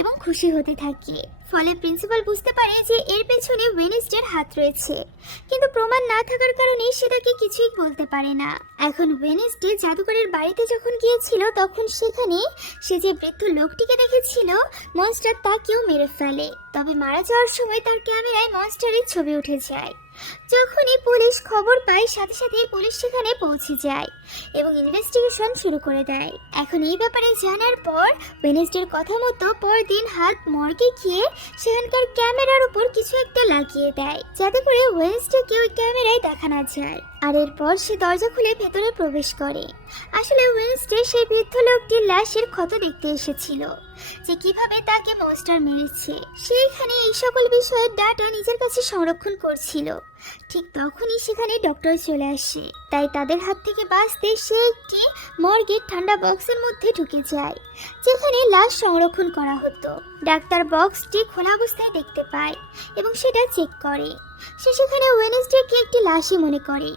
এবং খুশি হতে থাকে। ফলে প্রিন্সিপাল বুঝতে পারে যে এর পেছনে ওয়েনেসডের হাত রয়েছে, কিন্তু প্রমাণ না থাকার কারণে সে তাকে কিছুই বলতে পারে না। এখন ওয়েনেসডে জাদুকরের বাড়িতে যখন গিয়েছিল, তখন সেখানে সে যে বৃদ্ধ লোকটিকে দেখেছিল, মনস্টার তাকেও মেরে ফেলে। তবে মারা যাওয়ার সময় তার ক্যামেরায় মনস্টারের ছবি উঠে যায়। যখনই পুলিশ খবর পায়, সাথে সাথে পুলিশ সেখানে পৌঁছে যায় এবং ইনভেস্টিগেশন শুরু করে দেয়। এখন এই ব্যাপারে জানার পর ওয়েনেসডের কথা মতো পরদিন হাত মর্গে গিয়ে সেখানকার ক্যামেরার উপর কিছু একটা লাগিয়ে দেয়, যাতে করে ওয়েনেসডেকে ওই ক্যামেরায় দেখা না যায়। আর এরপর সে দরজা খুলে ভেতরে প্রবেশ করে। আসলে ওয়েনেসডে সেই বৃদ্ধ লোকটির লাশের ক্ষত দেখতে এসেছিল, যে কিভাবে তাকে মনস্টার মেরেছে। সে এখানে এই সকল বিষয়ের ডাটা নিজের কাছে সংরক্ষণ করছিল। ঠিক তখনই সেখানে ডক্টর চলে আসে, তাই তাদের হাত থেকে বাঁচতে সে একটি মর্গের ঠান্ডা বক্সের মধ্যে ঢুকে যায়, যেখানে লাশ সংরক্ষণ করা হতো। ডাক্তার বক্সটি খোলা অবস্থায় দেখতে পায় এবং সেটা চেক করে। সে সেখানে ওয়েনেসডেকে একটি লাশই মনে করে,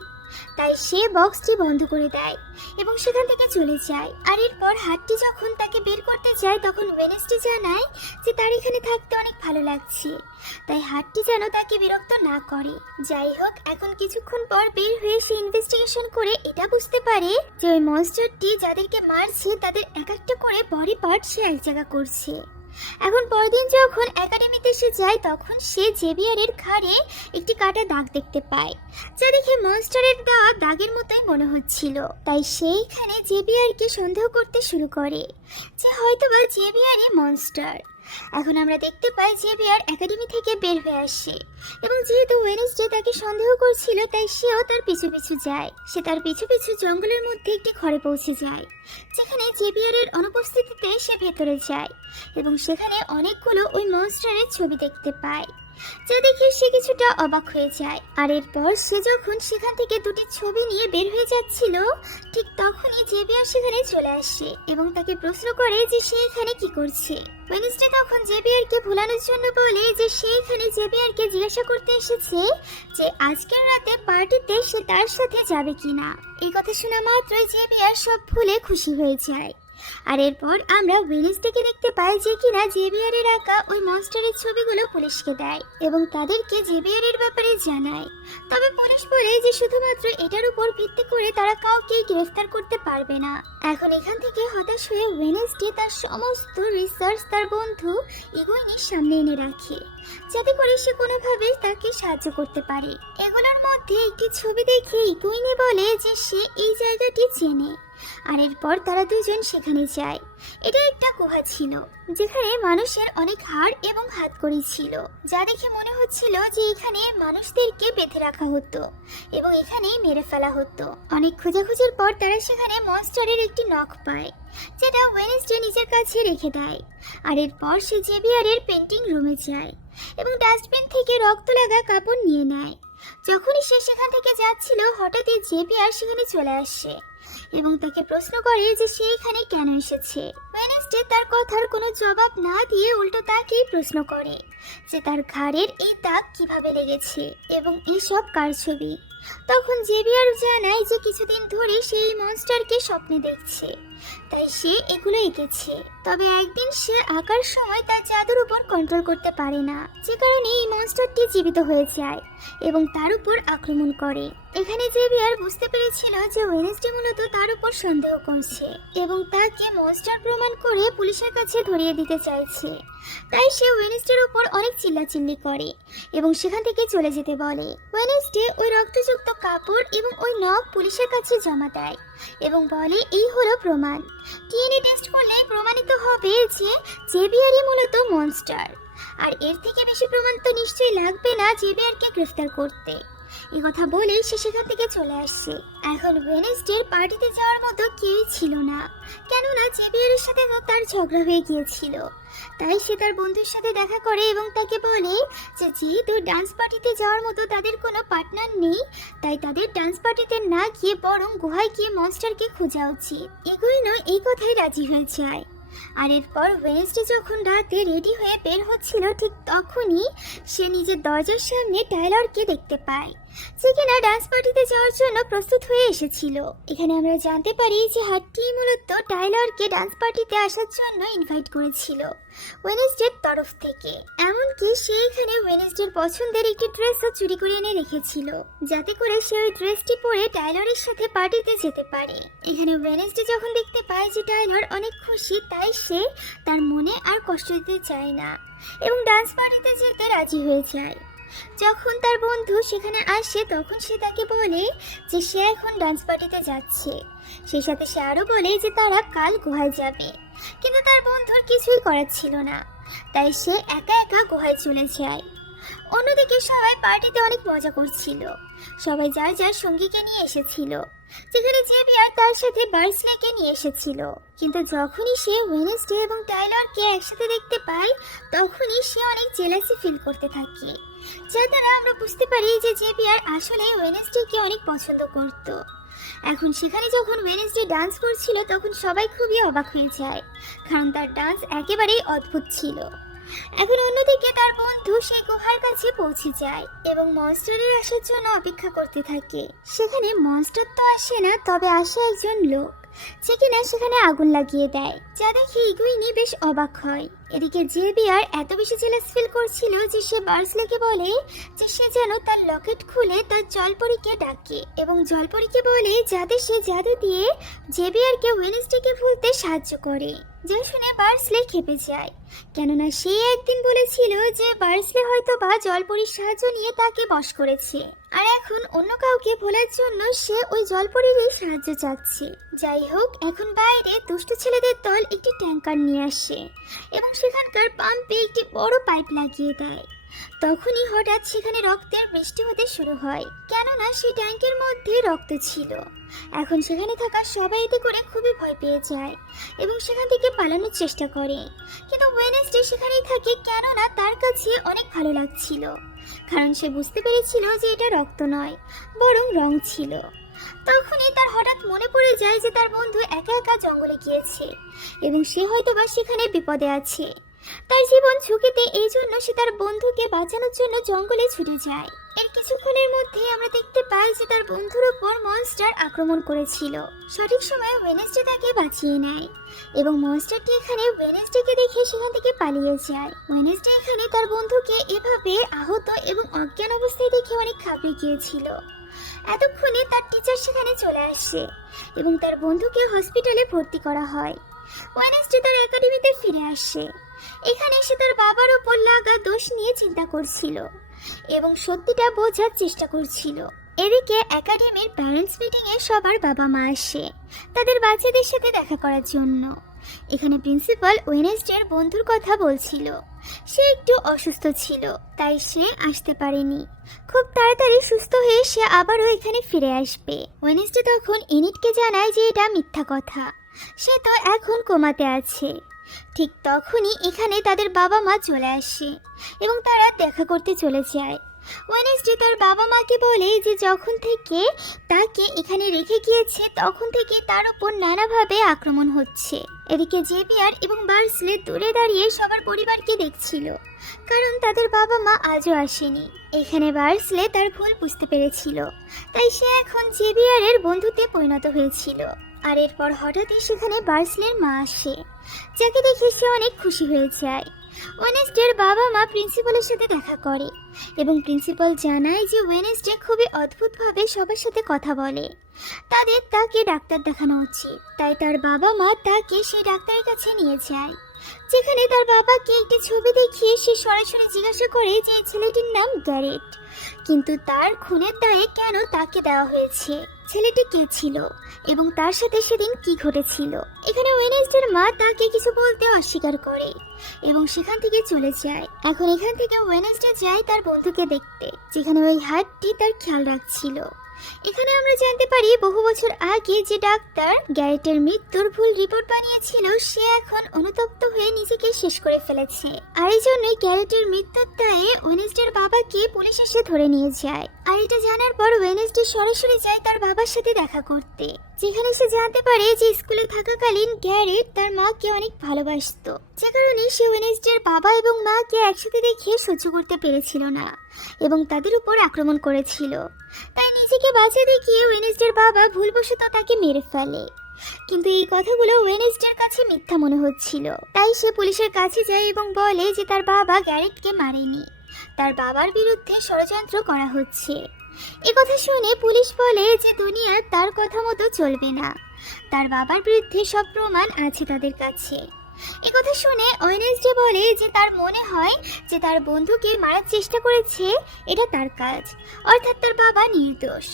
তাই সে বক্সটি বন্ধ করে দেয় এবং সেখান থেকে চলে যায়। আর এরপর হাতটি যখন তাকে বের করতে যায়, তখন ওয়েনেসডে জানায় যে তার এখানে থাকতে অনেক ভালো লাগছে, তাই হাতটি যেন তাকে বিরক্ত না করে। যাই হোক, এখন কিছুক্ষণ পর বের হয়ে সে ইনভেস্টিগেশন করে এটা বুঝতে পারে যে ওই মনস্টারটি যাদেরকে মারছে তাদের এক একটা করে বডি পার্ট সে এক জায়গা করছে। এখন পরদিন যখন একাডেমিতে সে যায়, তখন সে জেভিয়ারের ঘাড়ে একটি কাটা দাগ দেখতে পায়, যা দেখে মনস্টারের দেওয়া দাগের মতোই মনে হচ্ছিল। তাই সেইখানে জেভিয়ারকে সন্দেহ করতে শুরু করে যে হয়তোবা জেভিয়ারই মনস্টার। এখন আমরা দেখতে পাই জেভিয়ার একাডেমি থেকে বের হয়ে আসে এবং যেহেতু ওয়েনেসডে তাকে সন্দেহ করছিল, তাই সেও তার পিছু পিছু যায়। সে তার পিছু পিছু জঙ্গলের মধ্যে একটি ঘরে পৌঁছে যায়, যেখানে জেভিয়ারের অনুপস্থিতিতে সে ভেতরে যায় এবং সেখানে অনেকগুলো ওই মনস্টারের ছবি দেখতে পায় যা দেখে সে কিছুটা অবাক হয়ে যায়। আর এরপর সে যখন সেখান থেকে দুটি ছবি নিয়ে বের হয়ে যাচ্ছিল, ঠিক তখনই জেভিয়ার সেখানে চলে আসে এবং তাকে প্রশ্ন করে যে সে এখানে কি করছে। ওয়েডনেসডে তখন জেভিয়ারকে ভোলানোর জন্য বলে যে সে এখানে জেভিয়ারকে জিজ্ঞাসা করতে এসেছে যে আজকের রাতে পার্টিতে সে তার সাথে যাবে কিনা। এই কথা শোনা মাত্রই জেভিয়ার সব ভুলে খুশি হয়ে যায়। আর এরপর আমরা ওয়েডনেসডেকে দেখতে পাই যে কিনা জেভিয়ারের আঁকা ওই মনস্টারের ছবিগুলো পুলিশকে দেয় এবং তাদেরকে জেভিয়ারের ব্যাপারে জানায়। তবে পুলিশ বলে যে শুধুমাত্র এটার উপর ভিত্তি করে তারা কাউকেই গ্রেফতার করতে পারবে না। এখন এখান থেকে হতাশ হয়ে ওয়েডনেসডে তার সমস্ত রিসার্চ তার বন্ধু ইগোইনের সামনে এনে রাখে, যাতে করে সে কোনোভাবে তাকে সাহায্য করতে পারে। এগুলোর মধ্যে একটি ছবি দেখে ইগোইনে বলে যে সে এই জায়গাটি চেনে। আর এরপর তারা দুজন সেখানে যায়। এটা একটা গুহা ছিল যেখানে মানুষের অনেক হাড় এবং হাতকড়ি ছিল, যা দেখে মনে হচ্ছিল যে এখানে মানুষদেরকে বেঁধে রাখা হতো এবং এখানেই মেরে ফেলা হতো। অনেক খোঁজাখুঁজির পর তারা সেখানে মনস্টারের একটি নখ পায়, যেটা ওয়েডনেসডে নিজের কাছে রেখে দেয়। আর এরপর সে জেভিয়ারের পেন্টিং রুমে যায় এবং ডাস্টবিন থেকে রক্ত লাগা কাপড় নিয়ে নেয়। যখনই সে সেখান থেকে যাচ্ছিল, হঠাৎই জেভিয়ার সেখানে চলে আসে এবং তাকে প্রশ্ন করে যে সে এখানে কেন এসেছে। ওয়েডনেসডে তার কথার কোনো জবাব না দিয়ে উল্টো তাকেই প্রশ্ন করে যে তার ঘাড়ের এই দাগ কিভাবে লেগেছে এবং এসব কার ছবি। তখন জেভিয়ার জানায় যে কিছুদিন ধরে সে এই মনস্টারকে স্বপ্নে দেখছে, তাই সে এগুলো এঁকেছে। তবে একদিন সে আঁকার সময় তার জাদুর উপর কন্ট্রোল করতে পারে না, যে কারণে এই মনস্টারটি জীবিত হয়ে যায় এবং তার উপর আক্রমণ করে। এখানে জেভিয়ার বুঝতে পেরেছিল যে ওয়েডনেসডে মূলত তার উপর সন্দেহ করছে এবং তাকে মনস্টার প্রমাণ করে পুলিশের কাছে ধরিয়ে দিতে চাইছে। তাই সে ওয়েডনেসডের উপর অনেক চিল্লাচিল্লি করে এবং সেখান থেকে চলে যেতে বলে। ওয়েডনেসডে ওই রক্তযুক্ত কাপড় এবং ওই নখ পুলিশের কাছে জমা দেয় এবং বলে এই হলো প্রমাণ। ডিএনএ টেস্ট করলে প্রমাণিত হবে যে জেভিয়ারই মূলত মনস্টার। আর এর থেকে বেশি প্রমাণ তো নিশ্চয়ই লাগবে না জেভিয়ারকে গ্রেফতার করতে। এই কথা বলে সে সেখান থেকে চলে আসছে। এখন ওয়েডনেসডের পার্টিতে যাওয়ার মতো কেউই ছিল না, কেননা জেভিয়ারের সাথে তার ঝগড়া হয়ে গিয়েছিল। তাই সে তার বন্ধুর সাথে দেখা করে এবং তাকে বলে যে যেহেতু ডান্স পার্টিতে যাওয়ার মতো তাদের কোনো পার্টনার নেই, তাই তাদের ডান্স পার্টিতে না গিয়ে বরং গুহায় গিয়ে মনস্টারকে খোঁজা উচিত। ইগোইনো এই কথায় রাজি হয়ে যায়। আর এরপর ওয়েডনেসডে যখন রাতে রেডি হয়ে বের হচ্ছিল, ঠিক তখনই সে নিজের দরজার সামনে টাইলরকে দেখতে পায়, যে কিনা ডান্স পার্টিতে যাওয়ার জন্য প্রস্তুত হয়ে এসেছিল। এখানে আমরা জানতে পারি যে হাটটি মূলত টাইলরকে ডান্স পার্টিতে আসার জন্য ইনভাইট করেছিল ওয়েডনেসডের তরফ থেকে। এমনকি সে এখানে ওয়েডনেসডের পছন্দের একটি ড্রেসও চুরি করে এনে রেখেছিল, যাতে করে সে ওই ড্রেসটি পরে টাইলরের সাথে পার্টিতে যেতে পারে। এখানে ওয়েডনেসডে যখন দেখতে পায় যে টাইলর অনেক খুশি, তাই সে তার মনে আর কষ্ট দিতে চায় না এবং ডান্স পার্টিতে যেতে রাজি হয়ে যায়। যখন তার বন্ধু সেখানে আসে, তখন সে তাকে বলে যে সে এখন ডান্স পার্টিতে যাচ্ছে। সেই সাথে সে আরও বলে যে তারা কাল গুহায় যাবে, কিন্তু তার বন্ধুর কিছুই করার ছিল না, তাই সে একা একা গুহায় চলে যায়। অন্যদিকে সবাই পার্টিতে অনেক মজা করছিল, সবাই যার যার সঙ্গীকে নিয়ে এসেছিল, যেখানে জেভিয়ার তার সাথে বার্সলেকে নিয়ে এসেছিল। কিন্তু যখনই সে ওয়েডনেসডে এবং টাইলরকে একসাথে দেখতে পায়, তখনই সে অনেক জেলাসি ফিল করতে থাকে, যা দ্বারা আমরা বুঝতে পারি যে জেভিয়ার আসলে ওয়েডনেসডেকে অনেক পছন্দ করত। এখন সেখানে যখন ওয়েডনেসডে ডান্স করছিল, তখন সবাই খুবই অবাক হয়ে যায়, কারণ তার ডান্স একেবারেই অদ্ভুত ছিল। এখন অন্যদিকে তার বন্ধু সেই গুহার কাছে পৌঁছে যায় এবং মনস্টারের আসার জন্য অপেক্ষা করতে থাকে। সেখানে মনস্টার তো আসে না, তবে আসে একজন লোক, যে কিনা সেখানে আগুন লাগিয়ে দেয়, যা দেখে ইগোইনি বেশ অবাক হয়। এদিকে জেভিয়ার এত বেশি জেলাস ফিল করছিল যে সে বার্সলেকে বলে যে সে যেন তার লকেট খুলে তার জলপরীকে ডাকে এবং জলপরীকে বলে যাতে সে জাদু দিয়ে জেভিয়ারকে ওয়েডনেসডেকে ভুলতে সাহায্য করে। যা শুনে বার্সলে খেপে যায়, কেননা সে একদিন বলেছিল যে বার্সলে হয়তো বা জলপরীর সাহায্য নিয়ে তাকে বশ করেছে, আর এখন অন্য কাউকে ভোলার জন্য সে ওই জলপরীরই সাহায্য চাচ্ছে। যাই হোক, এখন বাইরে দুষ্ট ছেলেদের দল একটি ট্যাঙ্কার নিয়ে আসে এবং সেখানকার পাম্পে একটি বড় পাইপ লাগিয়ে দেয়। তখনই হঠাৎ সেখানে রক্তের বৃষ্টি হতে শুরু হয়, কেননা সেই ট্যাঙ্কের মধ্যে রক্ত ছিল। এখন সেখানে থাকা সবাই এতে করে খুবই ভয় পেয়ে যায় এবং সেখান থেকে পালানোর চেষ্টা করে। কিন্তু ওয়েনেসডে সেখানেই থাকে, কেননা তার কাছে অনেক ভালো লাগছিল, কারণ সে বুঝতে পেরেছিল যে এটা রক্ত নয়, বরং রং ছিল। তখনই তার হঠাৎ মনে পড়ে যায় যে তার বন্ধু একা একা জঙ্গলে গিয়েছে এবং সে হয়তোবা সেখানে বিপদে আছে। তার জীবন ঝুঁকিতে, এই জন্য সে তার বন্ধুকে বাঁচানোর জন্য জঙ্গলে ছুটে যায়। এর কিছুক্ষণের মধ্যে আমরা দেখতে পাই যে তার বন্ধুর উপর মনস্টার আক্রমণ করেছিল। সঠিক সময়ে ওয়েনেসডে তাকে বাঁচিয়ে নেয় এবং মনস্টারটি এখানে ওয়েনেসডেকে দেখে সেখান থেকে পালিয়ে যায়। ওয়েনেসডে এখানে তার বন্ধুকে এভাবে আহত এবং অজ্ঞান অবস্থায় দেখে অনেক ঘাবড়ে গিয়েছিল। এতক্ষণে তার টিচার সেখানে চলে আসে এবং তার বন্ধুকে হসপিটালে ভর্তি করা হয়। ওয়েনেসডে তার একাডেমিতে ফিরে আসে। এখানে সে তার বাবার ওপর লাগা দোষ নিয়ে চিন্তা করছিল এবং সত্যিটা বোঝার চেষ্টা করছিল। এদিকে একাডেমির প্যারেন্টস মিটিংয়ে সবার বাবা মা আসে তাদের বাচ্চাদের সাথে দেখা করার জন্য। এখানে প্রিন্সিপাল ওয়েনেসডের বন্ধুর কথা বলছিল। সে একটু অসুস্থ ছিল, তাই সে আসতে পারেনি। খুব তাড়াতাড়ি সুস্থ হয়ে সে আবারও এখানে ফিরে আসবে। ওয়েনেসডে তখন এনিটকে জানায় যে এটা মিথ্যা কথা, সে তো এখন কোমাতে আছে। ঠিক তখনই এখানে তাদের বাবা মা চলে আসে এবং তারা দেখা করতে চলে যায়। ওয়েনেসডে তার বাবা মাকে বলে যে যখন থেকে তাকে এখানে রেখে গিয়েছে তখন থেকে তার উপর নানাভাবে আক্রমণ হচ্ছে। এদিকে জেভিয়ার এবং বার্সলে দূরে দাঁড়িয়ে সবার পরিবারকে দেখছিল, কারণ তাদের বাবা মা আজও আসেনি। এখানে বার্সলে তার ভুল বুঝতে পেরেছিল, তাই সে এখন জেভিয়ারের বন্ধুতে পরিণত হয়েছিল। আর এরপর হঠাৎই সেখানে বার্সলের মা আসে, যাকে দেখে সে অনেক খুশি হয়ে যায়। ওয়েনেসডের বাবা মা প্রিন্সিপালের সাথে দেখা করে এবং প্রিন্সিপাল জানায় যে ওয়েনেসডে খুবই অদ্ভুতভাবে সবার সাথে কথা বলে, তাকে ডাক্তার দেখানো উচিত। তাই তার বাবা মা তাকে সেই ডাক্তারের কাছে নিয়ে যায়, যেখানে তার বাবাকে একটি ছবি দেখিয়ে সে সরাসরি জিজ্ঞাসা করে যে এই ছেলেটির নাম গ্যারেট, কিন্তু তার খুনের দায়ে কেন তাকে দেওয়া হয়েছে, ছেলেটি কে ছিল এবং তার সাথে সেদিন কি ঘটেছিল। এখানে ওয়েনেসডের মা তাকে কিছু বলতে অস্বীকার করে এবং সেখান থেকে চলে যায়। এখন এখান থেকে ওয়েনেসডে যায় তার বন্ধুকে দেখতে, যেখানে ওই হাতটি তার খেয়াল রাখছিল। এখানে আমরা জানতে পারি বহু বছর আগে যে ডাক্তার গ্যারেটের মৃত্যুর ভুল রিপোর্ট বানিয়েছিল সে এখন অনুতপ্ত হয়ে নিজেকে শেষ করে ফেলেছে। আর এই জন্যই গ্যারেটের মৃত্যুর দায়ে ওয়েনেসডের বাবাকে পুলিশ এসে ধরে নিয়ে যায়। আর এটা জানার পর ওয়েনেসডে সরাসরি যায় তার বাবার সাথে দেখা করতে, যেখানে সে জানতে পারে যে স্কুলে থাকাকালীন গ্যারেট তার মাকে অনেক ভালোবাসতো, যে কারণে সে ওয়েনেসডের বাবা এবং মাকে একসাথে দেখে সহ্য করতে পেরেছিল না এবং তাদের উপর আক্রমণ করেছিল। তাই নিজেকে বাঁচাতে গিয়ে ওয়েনেসডের বাবা ভুলবশত তাকে মেরে ফেলে, কিন্তু এই কথাগুলো ওয়েনেসডের কাছে মিথ্যা মনে হচ্ছিল। তাই সে পুলিশের কাছে যায় এবং বলে যে তার বাবা গ্যারেটকে মারেনি, তার বাবার বিরুদ্ধে ষড়যন্ত্র করা হচ্ছে। একথা শুনে পুলিশ বলে যে দুনিয়া তার কথা মতো চলবে না, তার বাবার বিরুদ্ধে সব প্রমাণ আছে তাদের কাছে। একথা শুনে ওয়েনেসডে বলে যে তার মনে হয় যে তার বন্ধুকে মারার চেষ্টা করেছে এটা তার কাজ, অর্থাৎ তার বাবা নির্দোষ।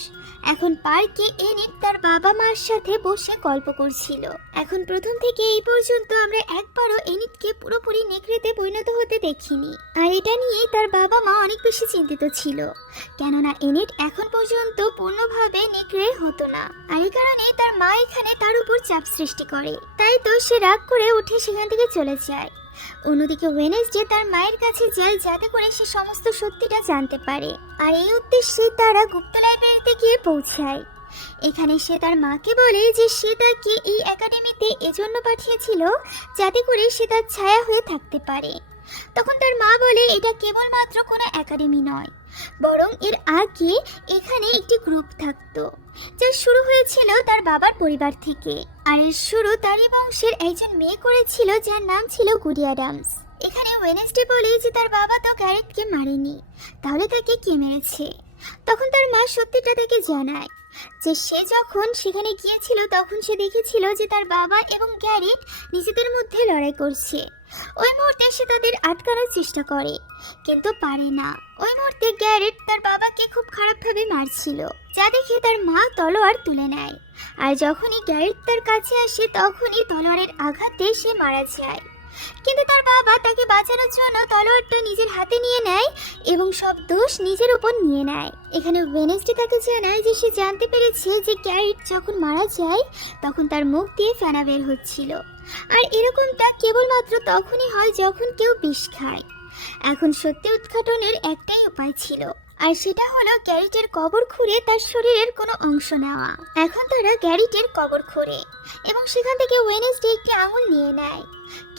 এখন পার্কে এনিট তার বাবা মার সাথে বসে গল্প করছিল। এখন প্রথম থেকে এই পর্যন্ত আমরা একবারও এনিটকে পুরোপুরি নেকড়েতে পরিণত হতে দেখিনি, আর এটা নিয়ে তার বাবা মা অনেক বেশি চিন্তিত ছিল, কেননা এনিট এখন পর্যন্ত পূর্ণভাবে নেকড়ে হতো না। আর এই কারণে তার মা এখানে তার উপর চাপ সৃষ্টি করে, তাই তো সে রাগ করে উঠে সেখান থেকে চলে যায়। অন্যদিকে ওয়েনেসডে তার মায়ের কাছে যায় যাতে করে সে সমস্ত সত্যিটা জানতে পারে, আর এই উদ্দেশ্যে তারা গুপ্ত লাইব্রেরিতে গিয়ে পৌঁছায়। এখানে সে তার মাকে বলে যে সে তাকে এই একাডেমিতে এজন্য পাঠিয়েছিল যাতে করে সে তার ছায়া হয়ে থাকতে পারে। তখন তার মা বলে এটা কেবলমাত্র কোনো একাডেমি নয়, বরং এর আগে এখানে একটি গ্রুপ থাকতো, যা শুরু হয়েছিল তার বাবার পরিবার থেকে। আর এর শুরু তারই বংশের একজন মেয়ে করেছিল যার নাম ছিল গুডি অ্যাডামস। এখানে ওয়েনেসডে বলে যে তার বাবা তো গ্যারেটকে মারেনি, তাহলে তাকে কে মেরেছে। তখন তার মা সত্যিটা তাকে জানায় যে সে যখন সেখানে গিয়েছিল তখন সে দেখেছিল যে তার বাবা এবং গ্যারেট নিজেদের মধ্যে লড়াই করছে। ওই মুহূর্তে সে তাদের আটকানোর চেষ্টা করে, কিন্তু পারে না। ওই মুহূর্তে গ্যারেট তার বাবাকে খুব খারাপভাবে মারছিল, যা দেখে তার মা তলোয়ার তুলে নেয়। আর যখনই গ্যারেট তার কাছে আসে তখনই তলোয়ারের আঘাতে সে মারা যায়। কিন্তু তার বাবা তাকে বাঁচানোর জন্য তলোয়ারটা নিজের হাতে নিয়ে নেয় এবং সব দোষ নিজের উপর নিয়ে নেয়। এখানে ওয়েনেসডে তাকে জানায় যে সে জানতে পেরেছে যে ক্যারিট যখন মারা যায় তখন তার মুখ দিয়ে ফেনা বের হচ্ছিল, আর এরকমটা কেবলমাত্র তখনই হয় যখন কেউ বিষ খায়। এখন সত্যি উদ্ঘাটনের একটাই উপায় ছিল, আর সেটা হলো গ্যারিটের কবর খুঁড়ে তার শরীরের কোনো অংশ নেওয়া। এখন তারা গ্যারিটের কবর খোঁড়ে এবং সেখান থেকে ওয়েনেসডে একটি আঙুল নিয়ে নেয়,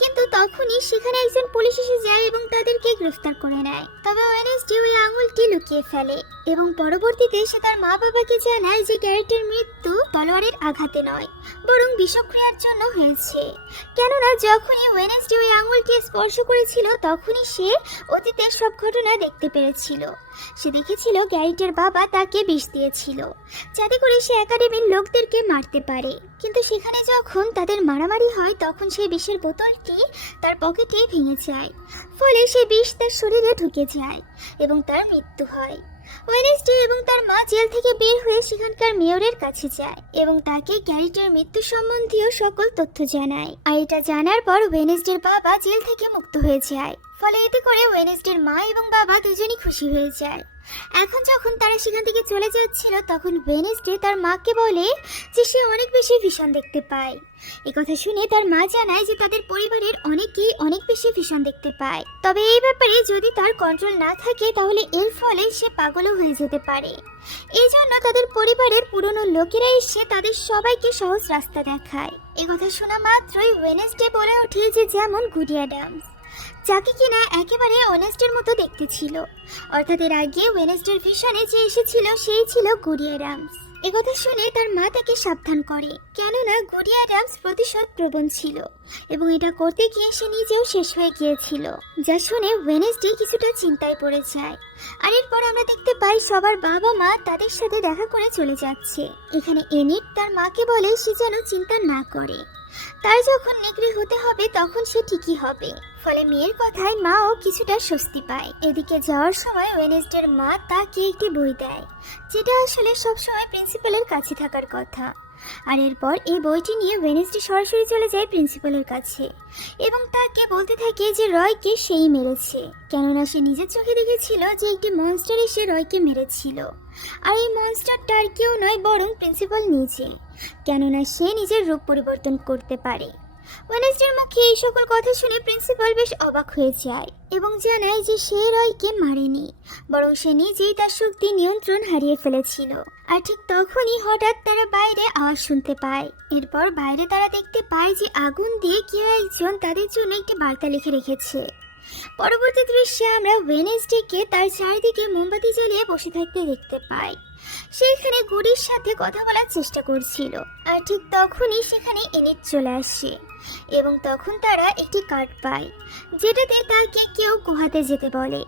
কিন্তু তখনই সেখানে একজন পুলিশ এসে যায় এবং তাদেরকে গ্রেফতার করে নেয়। তবে ওয়েনেসডে ওই আঙুলটি লুকিয়ে ফেলে এবং পরবর্তীতে সে তার মা বাবাকে জানায় যে গ্যারিটের মৃত্যু তলোয়ারের আঘাতে নয়, বরং বিষক্রিয়ার জন্য হয়েছে। কেননা যখনই ওয়েনেসডে ওই আঙুলটি স্পর্শ করেছিল তখনই সে অতীতের সব ঘটনা দেখতে পেরেছিল। সে দেখেছিল গ্যারিটের বাবা তাকে বিষ দিয়েছিল যাতে করে সে একাডেমির লোকদেরকে মারতে পারে, কিন্তু সেখানে যখন তাদের মারামারি হয় তখন সেই বিষের বোতলটি তার পকেটে ভেঙে যায়, ফলে সেই বিষ তার শরীরে ঢুকে যায় এবং তার মৃত্যু হয়। ওয়েনেসডে এবং তার মা জেল থেকে বের হয়ে সেখানকার মেয়রের কাছে যায় এবং তাকে গ্যারিটের মৃত্যু সম্বন্ধীয় সকল তথ্য জানায়। আর এটা জানার পর ওয়েনেসডের বাবা জেল থেকে মুক্ত হয়ে যায়, ফলে এতে করে ওয়েনেসডের মা এবং বাবা দুজনই খুশি হয়ে যায়। এখন যখন তারা সেখান থেকে চলে যাচ্ছিল তখন ওয়েনেসডে তার মাকে বলে যে সে অনেক বেশি ভিশন দেখতে পায়। একথা শুনে তার মা জানায় যে তাদের পরিবারের অনেকেই অনেক বেশি ভিশন দেখতে পায়, তবে এই ব্যাপারে যদি তার কন্ট্রোল না থাকে তাহলে এর ফলে সে পাগলও হয়ে যেতে পারে। এই জন্য তাদের পরিবারের পুরনো লোকেরা এসে তাদের সবাইকে সহজ রাস্তা দেখায়। একথা শোনা মাত্রই ওয়েনেসডে বলে ওঠে যে যেমন গুডি অ্যাডামস, যাকে কিনা একেবারে ওয়েনেসডের মতো দেখতে ছিল, অর্থাৎ এর আগে ওয়েনেসডের ভিশনে যে এসেছিল সেই ছিল গুডি অ্যাডামস। একথা শুনে তার মা তাকে সাবধান করে, কেননা গুডি অ্যাডামস প্রতিশোধ প্রবণ ছিল এবং এটা করতে গিয়ে সে নিজেও শেষ হয়ে গিয়েছিল, যা শুনে ওয়েনেসডে কিছুটা চিন্তায় পড়ে যায়। আর এরপর আমরা দেখতে পাই সবার বাবা মা তাদের সাথে দেখা করে চলে যাচ্ছে। এখানে এনিট তার মাকে বলে সে যেন চিন্তা না করে, তার যখন নেকড়ে হতে হবে তখন সে ঠিকই হবে। ফলে মেয়ের কথায় মাও কিছুটা স্বস্তি পায়। এদিকে যাওয়ার সময় ওয়েনেসডের মা তাকে একটি বই দেয়, যেটা আসলে সবসময় প্রিন্সিপালের কাছে থাকার কথা। আর এরপর এই বইটি নিয়ে ওয়েনেসডে সরাসরি চলে যায় প্রিন্সিপালের কাছে এবং তাকে বলতে থাকে যে রয়কে সেই মেরেছে, কেননা সে নিজের চোখে দেখেছিল যে একটি মনস্টার এসে রয়কে মেরেছিল। আর এই মনস্টারটা আর কেউ নয় বরং প্রিন্সিপাল নিজে, কেননা সে নিজের রূপ পরিবর্তন করতে পারে। ওয়েনেসডের মুখে এই সকল কথা শুনে প্রিন্সিপাল বেশ অবাক হয়ে যায় এবং জানায় যে সে রয়কে মারেনি, বরং সে নিজেই তার শক্তি নিয়ন্ত্রণ হারিয়ে ফেলেছিল। আর ঠিক তখনই হঠাৎ তারা বাইরে আওয়াজ শুনতে পায়। এরপর বাইরে তারা দেখতে পায় যে আগুন দিয়ে কেউ একজন তাদের জন্য একটি বার্তা লিখে রেখেছে। পরবর্তী দৃশ্যে আমরা ওয়েনেসডেকে তার চারিদিকে মোমবাতি জ্বালিয়ে বসে থাকতে দেখতে পাই। সে এখানে গুডির সাথে কথা বলার চেষ্টা করছিল, আর ঠিক তখনই সেখানে এনিট চলে আসে এবং তখন তারা একটি কার্ড পায় যেটাতে তাকে কেউ গুহাতে যেতে বলে।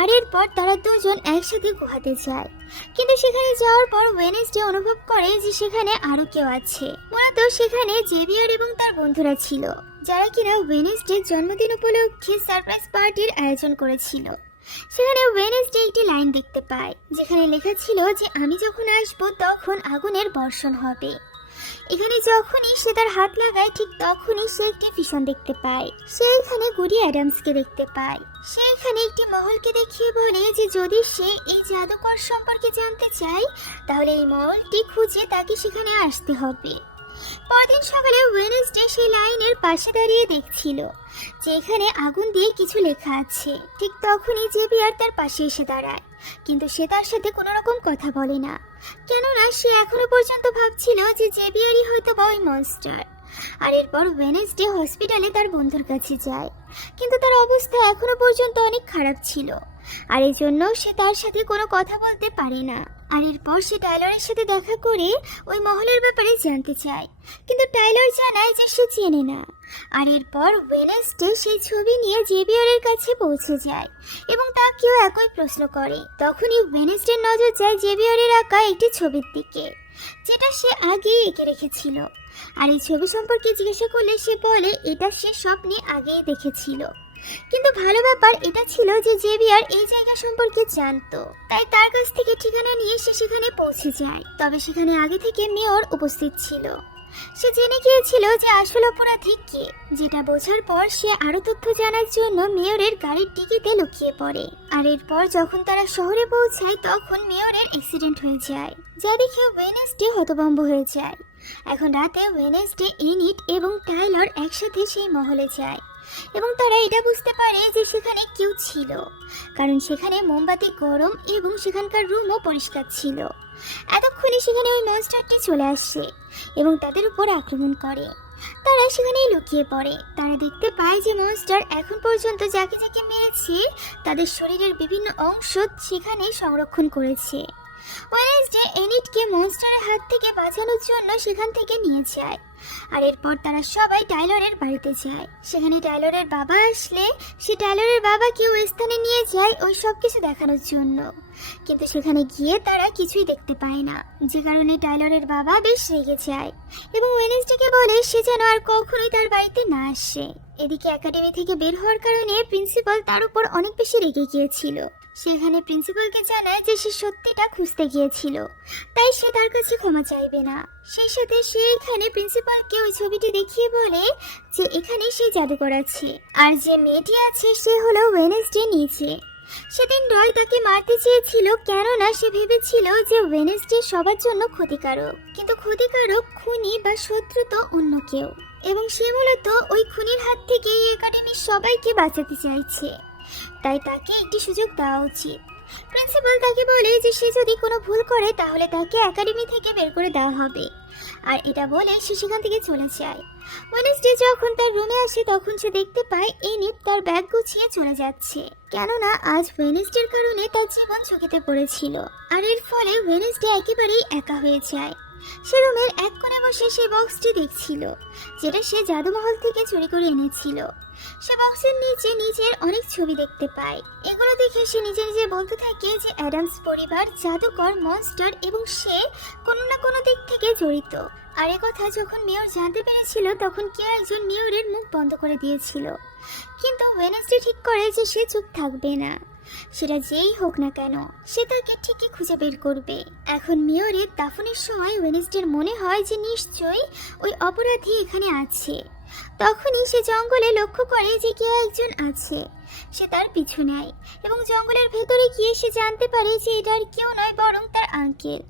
আর এরপর তারা দুজন একসাথে গুহাতে যায়, কিন্তু সেখানে যাওয়ার পর ওয়েনেসডে অনুভব করে যে সেখানে আরো কেউ আছে। মূলত সেখানে জেভিয়ার এবং তার বন্ধুরা ছিল, যারা কিনা ওয়েনেসডের জন্মদিন উপলক্ষে সারপ্রাইজ পার্টির আয়োজন করেছিল। সেখানে ওয়েনেসডে একটি লাইন দেখতে পায় যেখানে লেখা ছিল যে আমি যখন আসবো তখন আগুনের বর্ষণ হবে। এখানে যখনই সে তার হাত লাগায় ঠিক তখনই সে একটি ভিশন দেখতে পায়। সে এখানে গুডি অ্যাডামসকে দেখতে পায়। সে এখানে একটি মহলকে দেখিয়ে বলে যে যদি সে এই জাদুকর সম্পর্কে জানতে চায় তাহলে এই মহলটি খুঁজে তাকে সেখানে আসতে হবে। পরদিন সকালে ওয়েনেসডে সেই লাইনের পাশে দাঁড়িয়ে দেখছিল যে এখানে আগুন দিয়ে কিছু লেখা আছে। ঠিক তখনই জেভিয়ার তার পাশে এসে দাঁড়ায়, কিন্তু সে তার সাথে কোনো রকম কথা বলে না, কেননা সে এখনো পর্যন্ত ভাবছিল যে জেভিয়ারই হয়তো বা ওই মনস্টার। আর এরপর ওয়েনেসডে হসপিটালে তার বন্ধুর কাছে যায়, কিন্তু তার অবস্থা এখনো পর্যন্ত অনেক খারাপ ছিল, আর এই জন্য সে তার সাথে কোনো কথা বলতে পারে না। আর এরপর সে টাইলরের সাথে দেখা করে ওই মহলের ব্যাপারে জানতে চায়, কিন্তু টাইলর জানায় যে সে চেনে না। আর এরপর ওয়েনেসডে সেই ছবি নিয়ে জেভিয়ারের কাছে পৌঁছে যায় এবং তাকেও একই প্রশ্ন করে। তখনই ওয়েনেসডের নজর যায় জেভিয়ারের আঁকা একটি ছবির দিকে, যেটা সে আগেই এঁকে রেখেছিল। আর এই ছবি সম্পর্কে জিজ্ঞাসা করলে সে বলে এটা সে স্বপ্নে আগেই দেখেছিল। কিন্তু ভালো ব্যাপার এটা ছিল যে জেভিয়ার এই জায়গা সম্পর্কে জানতো, তাই তার কাছ থেকে ঠিকানা নিয়ে সে সেখানে পৌঁছে যায়। তবে সেখানে আগে থেকে মেয়র উপস্থিত ছিল। সে জেনে গিয়েছিল যে আসল অপরাধী কে, যেটা বোঝার পর সে আরো তথ্য জানার জন্য মেয়রের গাড়ির ডিকিতে লুকিয়ে পড়ে। আর এরপর যখন তারা শহরে পৌঁছায় তখন মেয়রের অ্যাক্সিডেন্ট হয়ে যায়, যা দেখে ওয়েনেসডে হতভম্ব হয়ে যায়। এখন রাতে ওয়েনেসডে, এনিট এবং টাইলর একসাথে সেই মহলে যায় এবং তারা এটা বুঝতে পারে যে সেখানে কেউ ছিল, কারণ সেখানে মোমবাতি গরম এবং সেখানকার রুমও পরিষ্কার ছিল। এতক্ষণে সেখানে ওই মনস্টারটি চলে আসে এবং তাদের উপর আক্রমণ করে। তারা সেখানেই লুকিয়ে পড়ে। তারা দেখতে পায় যে মনস্টার এখন পর্যন্ত যাকে যাকে মেরেছে তাদের শরীরের বিভিন্ন অংশ সেখানে সংরক্ষণ করেছে। ওয়েনেসডে এনিটকে মনস্টারের হাত থেকে বাঁচানোর জন্য সেখান থেকে নিয়ে যায়। আর এরপর তারা সবাই টাইলরের বাড়িতে যায়। সেখানে টাইলরের বাবা আসলে সে টাইলরের বাবাকে ওই স্থানে নিয়ে যায় ওই সব কিছু দেখানোর জন্য, কিন্তু সেখানে গিয়ে তারা কিছুই দেখতে পায় না, যে কারণে টাইলরের বাবা বেশ রেগে যায় এবং ওয়েনেসডেকে বলে সে যেন আর কখনোই তার বাড়িতে না আসে। এদিকে একাডেমি থেকে বের হওয়ার কারণে প্রিন্সিপাল তার উপর অনেক বেশি রেগে গিয়েছিল। সেখানে প্রিন্সিপালকে জানায় যে সে সত্যিটা খুঁজতে গিয়েছিল, তাই সে তার কাছে ক্ষমা চাইবে না। সেই সাথে সে এখানে প্রিন্সিপালকে ওই ছবিটি দেখিয়ে বলে যে এখানে সে জাদুকর আছে, আর যে মেয়েটি আছে সে হলো ওয়েনেসডে নিচে। সেদিন রয় তাকে মারতে চেয়েছিল, কেননা সে ভেবেছিল যে ওয়েনেসডে সবার জন্য ক্ষতিকারক, কিন্তু ক্ষতিকারক খুনি বা শত্রু তো অন্য কেউ, এবং সে মূলত ওই খুনির হাত থেকে এই একাডেমির সবাইকে বাঁচাতে চাইছে, তাই তাকে একটি সুযোগ দেওয়া উচিত। প্রিন্সিপাল তাকে বলে যে সে যদি কোনো ভুল করে তাহলে তাকে একাডেমি থেকে বের করে দেওয়া হবে, আর এটা বলে সে সেখান থেকে চলে যায়। ওয়েনেসডে যখন তার রুমে আসে তখন সে দেখতে পায় এনিট তার ব্যাগ গুছিয়ে চলে যাচ্ছে, কেননা আজ ওয়েনেসডের কারণে তার জীবন ঝুঁকিতে পড়েছিল। আর এর ফলে ওয়েনেসডে একেবারেই একা হয়ে যায়। সে রুমের এক কোণে বসে সেই বক্সটি দেখছিল, যেটা সে জাদুমহল থেকে চুরি করে এনেছিল। সে বক্সের নিচে নিজের অনেক ছবি দেখতে পায়। এগুলো দেখে সে নিজে নিজে বলতে থাকে যে অ্যাডামস পরিবার জাদুকর, মনস্টার এবং সে কোনো না কোনো দিক থেকে জড়িত। আর এ কথা যখন মেয়র জানতে পেরেছিল তখন কেউ একজন মেয়রের মুখ বন্ধ করে দিয়েছিল, কিন্তু ওয়েনেসডে ঠিক করে যে সে চুপ থাকবে না, সেটা যেই হোক না কেন সে তাকে ঠিকই খুঁজে বের করবে। এখন মেয়রের দাফনের সময় ওয়েনেসডের মনে হয় যে নিশ্চয়ই ওই অপরাধী এখানে আছে। তখনই সে জঙ্গলে লক্ষ্য করে যে কেউ একজন আছে। সে তার পিছু নেয় এবং জঙ্গলের ভেতরে গিয়ে সে জানতে পারে যে এটা আর কেউ নয় বরং তার আঙ্কেল।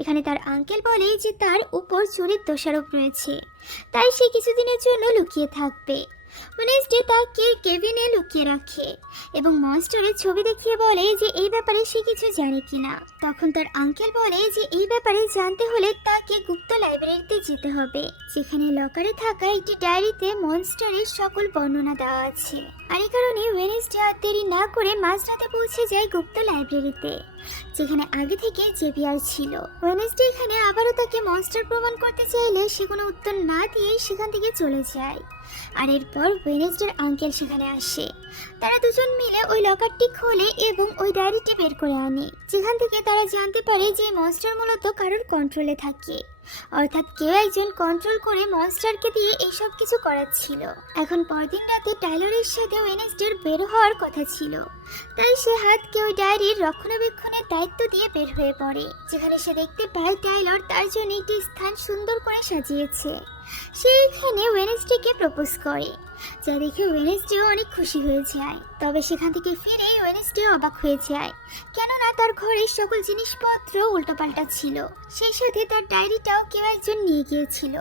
এখানে তার আঙ্কেল বলে যে তার উপর চুরির দোষারোপ রয়েছে, তাই সে কিছুদিনের জন্য লুকিয়ে থাকবে। ওয়েনেসডে তাকে কেবিনে লুকিয়ে রাখে এবং মনস্টারের ছবি দেখিয়ে বলে যে এই ব্যাপারে সে কিছু জানে কিনা। তখন তার আঙ্কেল বলে যে এই ব্যাপারে জানতে হলে তাকে গুপ্ত লাইব্রেরিতে যেতে হবে, যেখানে লকারে থাকা একটি ডায়েরিতে মনস্টারের সকল বর্ণনা দেওয়া আছে। আর এই কারণে ওয়েনেসডে আর দেরি না করে মাঝরাতে পৌঁছে যায় গুপ্ত লাইব্রেরিতে, যেখানে আগে থেকে জেভিয়ার ছিল। ওয়েনেসডে এখানে আবারও তাকে মনস্টার প্রমাণ করতে চাইলে সে কোনো উত্তর না দিয়েই সেখান থেকে চলে যায়। আর এরপর ওয়েনেসডের আঙ্কেল সেখানে আসে। তারা দুজন মিলে ওই লকারটি খোলে এবং ওই ডায়েরিটি বের করে আনে, যেখান থেকে তারা জানতে পারে যে মনস্টার মূলত কারোর কন্ট্রোলে থাকে, অর্থাৎ কেউ একজন কন্ট্রোল করে মনস্টারকে দিয়ে এইসব কিছু করাচ্ছিল। এখন পরদিন রাতে টাইলরের সাথে ওয়েনেসডের বের হওয়ার কথা ছিল, তাই সে হাতকে ওই ডায়েরির রক্ষণাবেক্ষণের দায়িত্ব দিয়ে বের হয়ে পড়ে, যেখানে সে দেখতে পায় টাইলর তার জন্য একটি স্থান সুন্দর করে সাজিয়েছে। সে এখানে ওয়েনেসডেকে প্রপোজ করে, যা দেখে ওয়েনেসডেও অনেক খুশি হয়ে যায়। তবে সেখান থেকে ফিরে ওয়েনেসডে অবাক হয়ে যায়, কেননা তার ঘরের সকল জিনিসপত্র উল্টোপাল্টা ছিল। সেই সাথে তার ডায়েরিটাও কেউ একজন নিয়ে গিয়েছিল।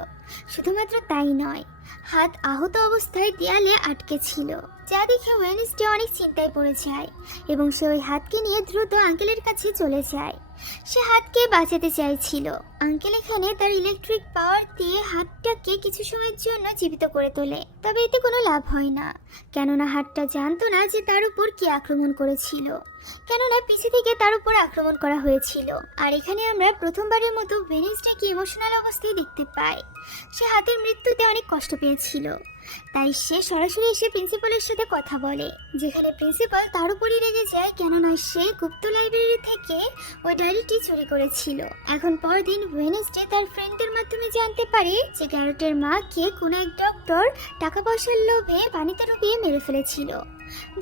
শুধুমাত্র তাই নয়, হাত আহত অবস্থায় দেয়ালে আটকে ছিল, যা দেখে ওয়েনেসডে অনেক চিন্তায় পড়ে যায় এবং সে ওই হাতকে নিয়ে দ্রুত আঙ্কেলের কাছে চলে যায়। সে হাতকে বাঁচাতে চাইছিল। আঙ্কেল এখানে তার ইলেকট্রিক পাওয়ার দিয়ে হাতটাকে কিছু সময়ের জন্য জীবিত করে তোলে, তবে এতে কোনো লাভ হয় না, কেননা হাতটা জানতো না যে তার উপর কে আক্রমণ করেছিল, কেননা পিছে থেকে তার উপর আক্রমণ করা হয়েছিল। আর এখানে আমরা প্রথমবারের মতো ওয়েনেসডেকে ইমোশনাল অবস্থায় দেখতে পাই। সে হাতের মৃত্যুতে অনেক কষ্ট পেয়েছিল, তাই সে সরাসরি এসে প্রিন্সিপালের সাথে কথা বলে, যেখানে প্রিন্সিপাল তার উপরই রেগে যায়, কেননা সে গুপ্ত লাইব্রেরি থেকে ওই ডায়েরিটি চুরি করেছিল। এখন পরদিন ওয়েনেসডে তার ফ্রেন্ডদের মাধ্যমে জানতে পারে যে গ্যারেটের মাকে কোনো এক ডক্টর টাকা পয়সার লোভে পানিতে ডুবিয়ে মেরে ফেলেছিল।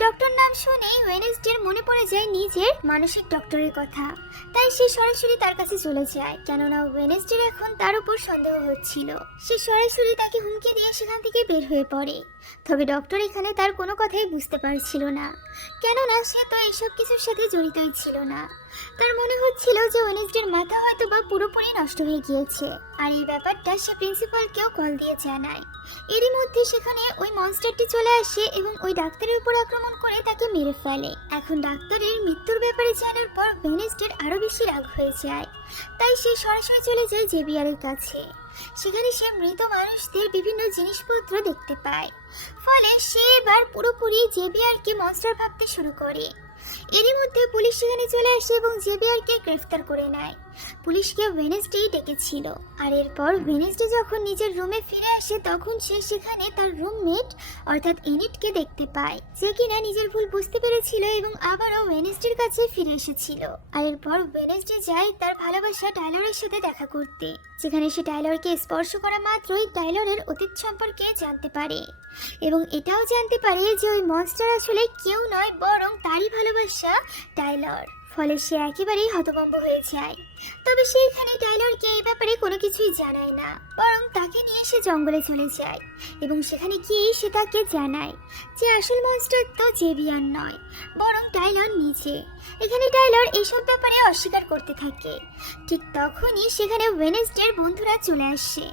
ডক্টর নাম শুনেই ওয়েনেসডের মনে পড়ে যায় নিজের মানসিক ডক্টরের কথা। তাই সে সরাসরি তার কাছে চলে যায়, কেননা ওয়েনেসডের এখন তার উপর সন্দেহ হচ্ছিল। সে সরাসরি তাকে হুমকি দিয়ে সেখান থেকে বের হয়ে পড়ে। তবে ডক্টর এখানে তার কোনো কথাই বুঝতে পারছিল না, কেননা সে তো এসব কিছুর সাথে জড়িতই ছিল না। তার মনে হচ্ছিল যে ওয়েনেসডের মাথা হয়তো বা পুরোপুরি নষ্ট হয়ে গিয়েছে, আর এই ব্যাপারটা সে প্রিন্সিপালকেও কল দিয়ে জানায়। এরই মধ্যে সেখানে ওই মনস্টারটি চলে আসে এবং ওই ডাক্তারের উপর আক্রমণ করে তাকে মেরে ফেলে। এখন ডাক্তারের মৃত্যুর ব্যাপারে জানার পর ওয়েনেসডের আরো বেশি রাগ হয়ে যায়। তাই সে সরাসরি চলে যায় জেভিয়ারের কাছে। সেখানে সে মৃত মানুষদের বিভিন্ন জিনিসপত্র দেখতে পায়, ফলে সে এবার পুরোপুরি জেভিয়ারকে মনস্টার ভাবতে শুরু করে। এরই মধ্যে পুলিশ সেখানে চলে আসে এবং জেভিয়ারকে গ্রেফতার করে নেয়। পুলিশকে ওয়েনেসডেই ডেকেছিল। আর এরপর ওয়েনেসডে যখন নিজের রুমে ফিরে আসে তখন সে সেখানে তার রুমমেট অর্থাৎ এনিটকে দেখতে পায়, যে কিনা নিজের ভুল বুঝতে পেরেছিল এবং আবারও ওয়েনেসডের কাছে ফিরে এসেছিল। আর এরপর ওয়েনেসডে যায় তার ভালোবাসা টাইলরের সাথে দেখা করতে, যেখানে সে টাইলরকে স্পর্শ করা মাত্রই টাইলরের অতীত সম্পর্কে জানতে পারে এবং এটাও জানতে পারে যে ওই মনস্টার আসলে কেউ নয় বরং তারই ভালোবাসা টাইলর। ফলে সে একেবারেই হতভম্ব হয়ে যায়। তবে সে এখানে টাইলরকে এই ব্যাপারে কোনো কিছুই জানায় না, বরং তাকে নিয়ে সে জঙ্গলে চলে যায় এবং সেখানে গিয়ে সে তাকে জানায় যে আসল মনস্টার তো জেভিয়ার নয় বরং টাইলর নিজে। এখানে টাইলর এসব ব্যাপারে অস্বীকার করতে থাকে। ঠিক তখনই সেখানে ওয়েনেসডের বন্ধুরা চলে আসে,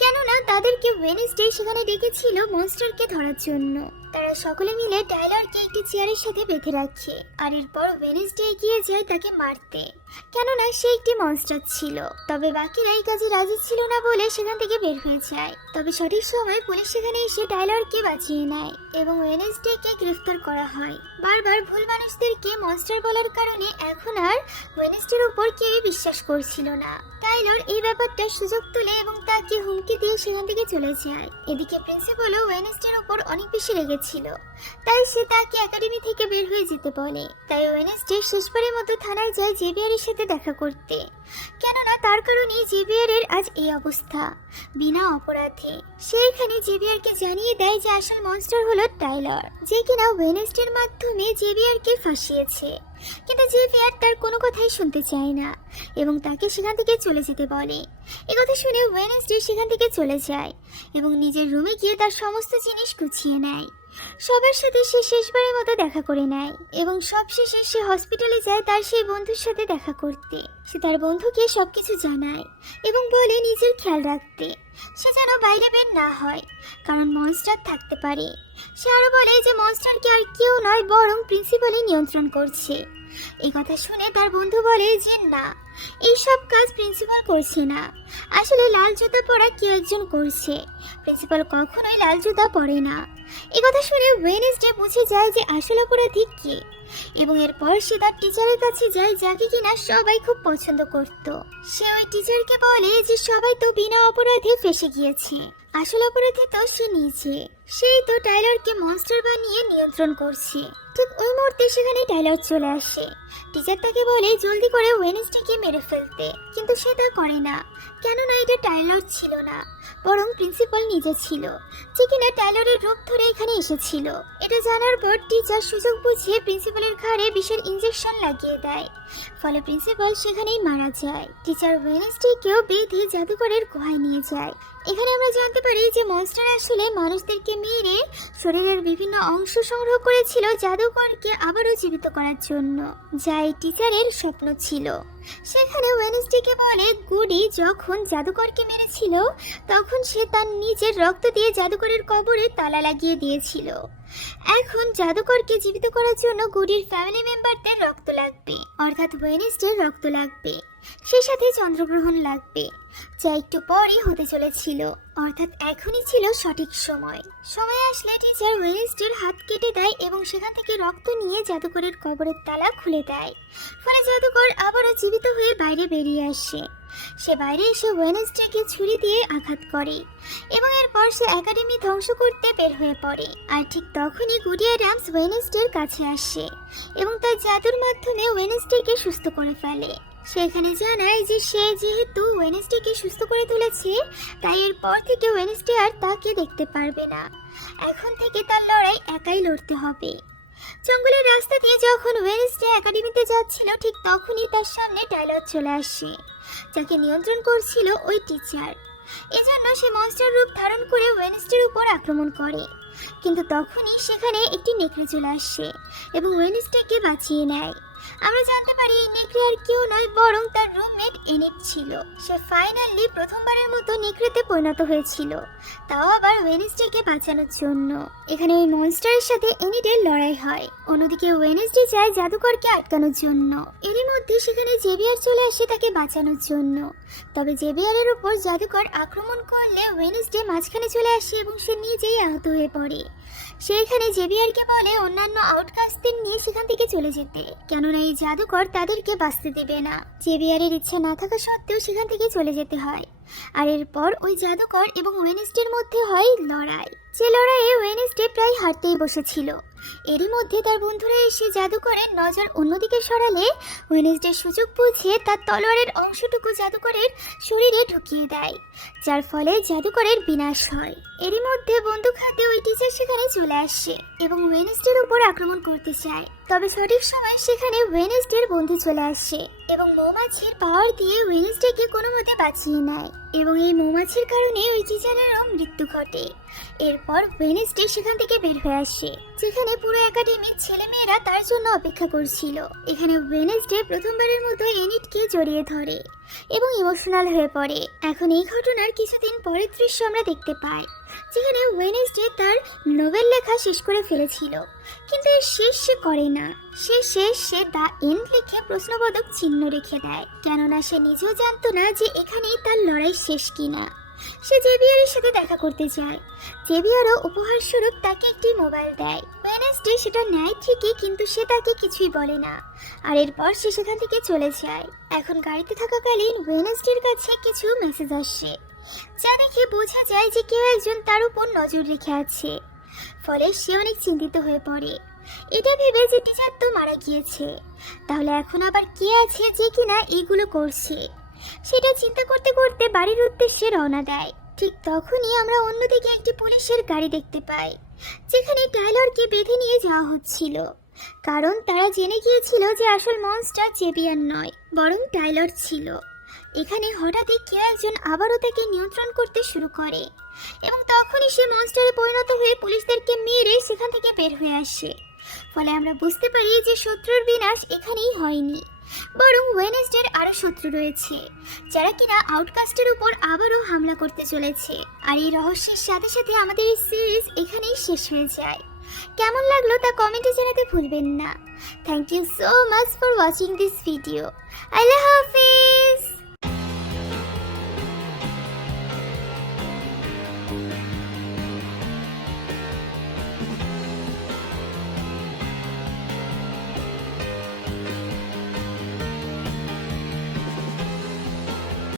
কেননা তাদেরকে ওয়েনেসডে সেখানে ডেকেছিল মনস্টারকে ধরার জন্য। তারা সকলে মিলে টাইলরকে একটি চেয়ারের সাথে বেঁধে রাখে, আর এরপর ওয়েনেসডে এগিয়ে যায় তাকে মারতে, কেননা সে একটি মনস্টার ছিল। তবে বাকিরা এই কাজে রাজি ছিল না বলে সেখান থেকে বের হয়ে যায়। তবে সঠিক সময় পুলিশ সেখানে এসে টাইলরকে বাঁচিয়ে নেয় এবং ওয়েনেসডেকে গ্রেফতার করা হয়। বারবার ভুল মানুষদেরকে মনস্টার বলার কারণে এখন আর ওয়েনেসডের উপর কেউই বিশ্বাস করছিল না। টাইলর এই ব্যাপারটা সুযোগ তুলে এবং তাকে হুমকি দিয়ে সেখান থেকে চলে যায়। এদিকে প্রিন্সিপালও ওয়েনেসডের উপর অনেক বেশি রেগেছিল, তাই সে তাকে একাডেমি থেকে বের হয়ে যেতে বলে। তাই ওয়েনেসডে শেষবারের মতো থানায় যায় জেভিয়ারের সাথে দেখা করতে, কেননা তার কারণেই জেভিয়ারের আজ এই অবস্থা বিনা অপরাধে। সে এখানে জেভিয়ারকে জানিয়ে দেয় যে আসল মনস্টার হলো টাইলর, যে কিনা ওয়েনেসডের মাধ্যমে জেভিয়ারকে ফাঁসিয়েছে। কিন্তু জেভিয়ার তার কোনো কথাই শুনতে চায় না এবং তাকে সেখান থেকে চলে যেতে বলে। একথা শুনে ওয়েনেসডে সেখান থেকে চলে যায় এবং নিজের রুমে গিয়ে তার সমস্ত জিনিস গুছিয়ে নেয়। সবার সাথে সে শেষবারের মতো দেখা করে নেয় এবং সবশেষে সে হসপিটালে যায় তার সেই বন্ধুর সাথে দেখা করতে। সে তার বন্ধুকে সবকিছু জানায় এবং বলে নিজের খেয়াল রাখতে, সে যেন বাইরে বের না হয়, কারণ মনস্টার থাকতে পারে। সে আরো বলে যে মনস্টারকে আর কেউ নয় বরং প্রিন্সিপালই নিয়ন্ত্রণ করছে। এই কথা শুনে তার বন্ধু বলে যে না, এইসব কাজ প্রিন্সিপাল করছে না, আসলে লাল জুতা পরা কেউ একজন করছে। প্রিন্সিপাল কখনোই লাল জুতা পরে না। এই কথা শুনে ওয়েনেসডে বুঝে যায় যে আসল অপরাধী কে এবং এরপর সে তার টিচারের কাছে যায়, যাকে কিনা সবাই খুব পছন্দ করত। সে ওই টিচারকে বলে যে সবাই তো বিনা অপরাধে ফেঁসে গিয়েছে, আসল অপরাধী তো সে নিজে, সেই তো টাইলরকে মনস্টার বানিয়ে নিয়ন্ত্রণ করছে। ঠিক ওই মুহূর্তে সেখানে টাইলর চলে আসে। টিচার তাকে বলে জলদি করে ওয়েনেসডেকে মেরে ফেলতে, কিন্তু সে তা করে না, কেননা এটা টাইলর ছিল না বরং প্রিন্সিপাল নিজে ছিল, যে কিনা টাইলরের রূপ ধরে এখানে এসেছিল। এটা জানার পর টিচার সুযোগ বুঝিয়ে প্রিন্সিপালের ঘাড়ে বিষের ইঞ্জেকশন লাগিয়ে দেয়, ফলে প্রিন্সিপাল সেখানেই মারা যায়। টিচার ওয়েনেসডেকেও বেঁধে জাদুঘরের গুহায় নিয়ে যায়। এখানে আমরা জানতে পারি যে মনস্টার আসলে মানুষদেরকে মেরে শরীরের বিভিন্ন অংশ সংগ্রহ করেছিল জাদুকরকে আবারও জীবিত করার জন্য, যা এই টিচারের স্বপ্ন ছিল। সেখানে ওয়েনেসডেকে বলে গুডি যখন জাদুকরকে মেরেছিল তখন সে তার নিজের রক্ত দিয়ে জাদুকরের কবরে তালা লাগিয়ে দিয়েছিল। এখন জাদুকরকে জীবিত করার জন্য গুডির ফ্যামিলি মেম্বারদের রক্ত লাগবে, অর্থাৎ ওয়েনেসডের রক্ত লাগবে, সেই সাথে চন্দ্রগ্রহণ লাগবে, যা একটু পরই হতে চলেছিল, অর্থাৎ এখনই ছিল সঠিক সময়। সময় আসলে টিচার ওয়েনেসডের হাত কেটে দেয় এবং সেখান থেকে রক্ত নিয়ে জাদুকরের কবরের তালা খুলে দেয়, ফলে জাদুকর আবারও জীবিত হয়ে বাইরে বেরিয়ে আসে। সে বাইরে এসে ওয়েনেসডেকে ছুরি দিয়ে আঘাত করে এবং এরপর সে একাডেমি ধ্বংস করতে বের হয়ে পড়ে। আর ঠিক তখনই গুডি অ্যাডামস ওয়েনেসডের কাছে আসে এবং তার জাদুর মাধ্যমে ওয়েনেসডেকে সুস্থ করে ফেলে। সেখানে জানায় যে সে যেহেতু ওয়েনেসডেকে সুস্থ করে তুলেছে, তাই এরপর থেকে ওয়েনেসডে আর তাকে দেখতে পারবে না। এখন থেকে তার লড়াই একাই লড়তে হবে। জঙ্গলের রাস্তা দিয়ে যখন ওয়েনেসডে একাডেমিতে যাচ্ছিল, ঠিক তখনই তার সামনে টাইলার চলে আসে, যাকে নিয়ন্ত্রণ করছিল ওই টিচার। এজন্য সে মনস্টার রূপ ধারণ করে ওয়েনেসডের উপর আক্রমণ করে। কিন্তু তখনই সেখানে একটি নেকড়ে চলে আসে এবং ওয়েনেসডেকে বাঁচিয়ে নেয়। আমরা জানতে পারি এই নেকড়ে আর কেউ নয়, বরং তার রুমমেট এনিট ছিল। সে ফাইনালি প্রথমবারের মতো নেকড়েতে পরিণত হয়েছিল, তাও আবার ওয়েনেসডেকে বাঁচানোর জন্য। এখানে এই মনস্টারের সাথে এনিটের লড়াই হয়। অন্যদিকে ওয়েনেসডে চায় জাদুকরকে আটকানোর জন্য। এরই মধ্যে সেখানে জেভিয়ার চলে আসে তাকে বাঁচানোর জন্য। তবে জেভিয়ারের উপর জাদুকর আক্রমণ করলে ওয়েনেসডে মাঝখানে চলে আসে এবং সে নিজেই আহত হয়ে পড়ে। সে এখানে জেভিয়ারকে বলে অন্যান্য আউটকাস্টদের নিয়ে সেখান থেকে চলে যেতে, কেননা এই জাদুকর তাদেরকে বাঁচতে দেবে না। জেভিয়ারের ইচ্ছা না থাকা সত্ত্বেও সেখান থেকে চলে যেতে হয়। আর এরপর ওই জাদুকর এবং ওয়েনেসডের মধ্যে হয় লড়াই। যে লড়াইয়ে ওয়েনেসডে প্রায় হারতেই বসেছিল। এরই মধ্যে তার বন্ধুরা এসে জাদুকরের নজর অন্যদিকে সরালে ওয়েনেসডে সুযোগ বুঝে তার তলোয়ারের অংশটুকু জাদুকরের শরীরে ঢুকিয়ে দেয়, যার ফলে জাদুকরের বিনাশ হয়। এরই মধ্যে বন্দুক হাতে ওই টিচার সেখানে চলে আসে এবং ওয়েনেসডের উপর আক্রমণ করতে চায়। তবে সঠিক সময় সেখানে ওয়েনেসডের বন্ধু চলে আসে এবং মৌমাছির পাওয়ার দিয়ে ওয়েনেসডেকে কোনো মতে বাঁচিয়ে নেয় এবং এই মৌমাছির কারণে ওই টিচারেরও মৃত্যু ঘটে। এরপর ওয়েনেসডে সেখান থেকে বের হয়ে আসে, যেখানে পুরো একাডেমির ছেলেমেয়েরা তার জন্য অপেক্ষা করছিল। এখানে ওয়েনেসডে প্রথমবারের মতো এনিটকে জড়িয়ে ধরে এবং ইমোশনাল হয়ে পড়ে। এখন এই ঘটনার কিছুদিন পরের দৃশ্য আমরা দেখতে পাই, যেখানে ওয়েনেসডে তার নোবেল লেখা শেষ করে ফেলেছিল, কিন্তু এর শেষ সে করে না। সে দ্য এন্ড লিখে প্রশ্নবোধক চিহ্ন রেখে দেয়, কেননা সে নিজেও জানতো না যে এখানেই তার লড়াই শেষ কিনা। সে জেভিয়ারের সাথে দেখা করতে চায়। জেভিয়ারও উপহার স্বরূপ তাকে একটি মোবাইল দেয়। ওয়েনেসডে সেটা নেয় ঠিকই, কিন্তু সে তাকে কিছুই বলে না। আর এরপর সে সেখান থেকে চলে যায়। এখন গাড়িতে থাকাকালীন ওয়েনেসডের কাছে কিছু মেসেজ আসে, যা দেখে বোঝা যায় যে কেউ একজন তার উপর নজর রেখে আছে। ফলে সে অনেক চিন্তিত হয়ে পড়ে, এটা ভেবে যে টিচার তো মারা গিয়েছে, তাহলে এখন আবার কে আছে যে কিনা এইগুলো করছে। সেটা চিন্তা করতে করতে বাড়ির উদ্দেশ্যে রওনা দেয়। ঠিক তখনই আমরা অন্যদিকে একটি পুলিশের গাড়ি দেখতে পাই, যেখানে টাইলরকে বেঁধে নিয়ে যাওয়া হচ্ছিল, কারণ তারা জেনে গিয়েছিল যে আসল মনস্টার জেভিয়ার নয়, বরং টাইলর ছিল। এখানে হঠাৎই কেউ একজন আবারও তাকে নিয়ন্ত্রণ করতে শুরু করে এবং তখনই সে মনস্টারে পরিণত হয়ে পুলিশদেরকে মেরে সেখান থেকে বের হয়ে আসে। ফলে আমরা বুঝতে পারি যে শত্রুর বিনাশ এখানেই হয়নি, বরং ওয়েনেসডের আরও শত্রু রয়েছে, যারা কিনা আউটকাস্টের উপর আবারও হামলা করতে চলেছে। আর এই রহস্যের সাথে সাথে আমাদের এই সিরিজ এখানেই শেষ হয়ে যায়। কেমন লাগলো তা কমেন্টে জানাতে ভুলবেন না। Thank you so much for watching this video. আল্লাহ হাফেজ।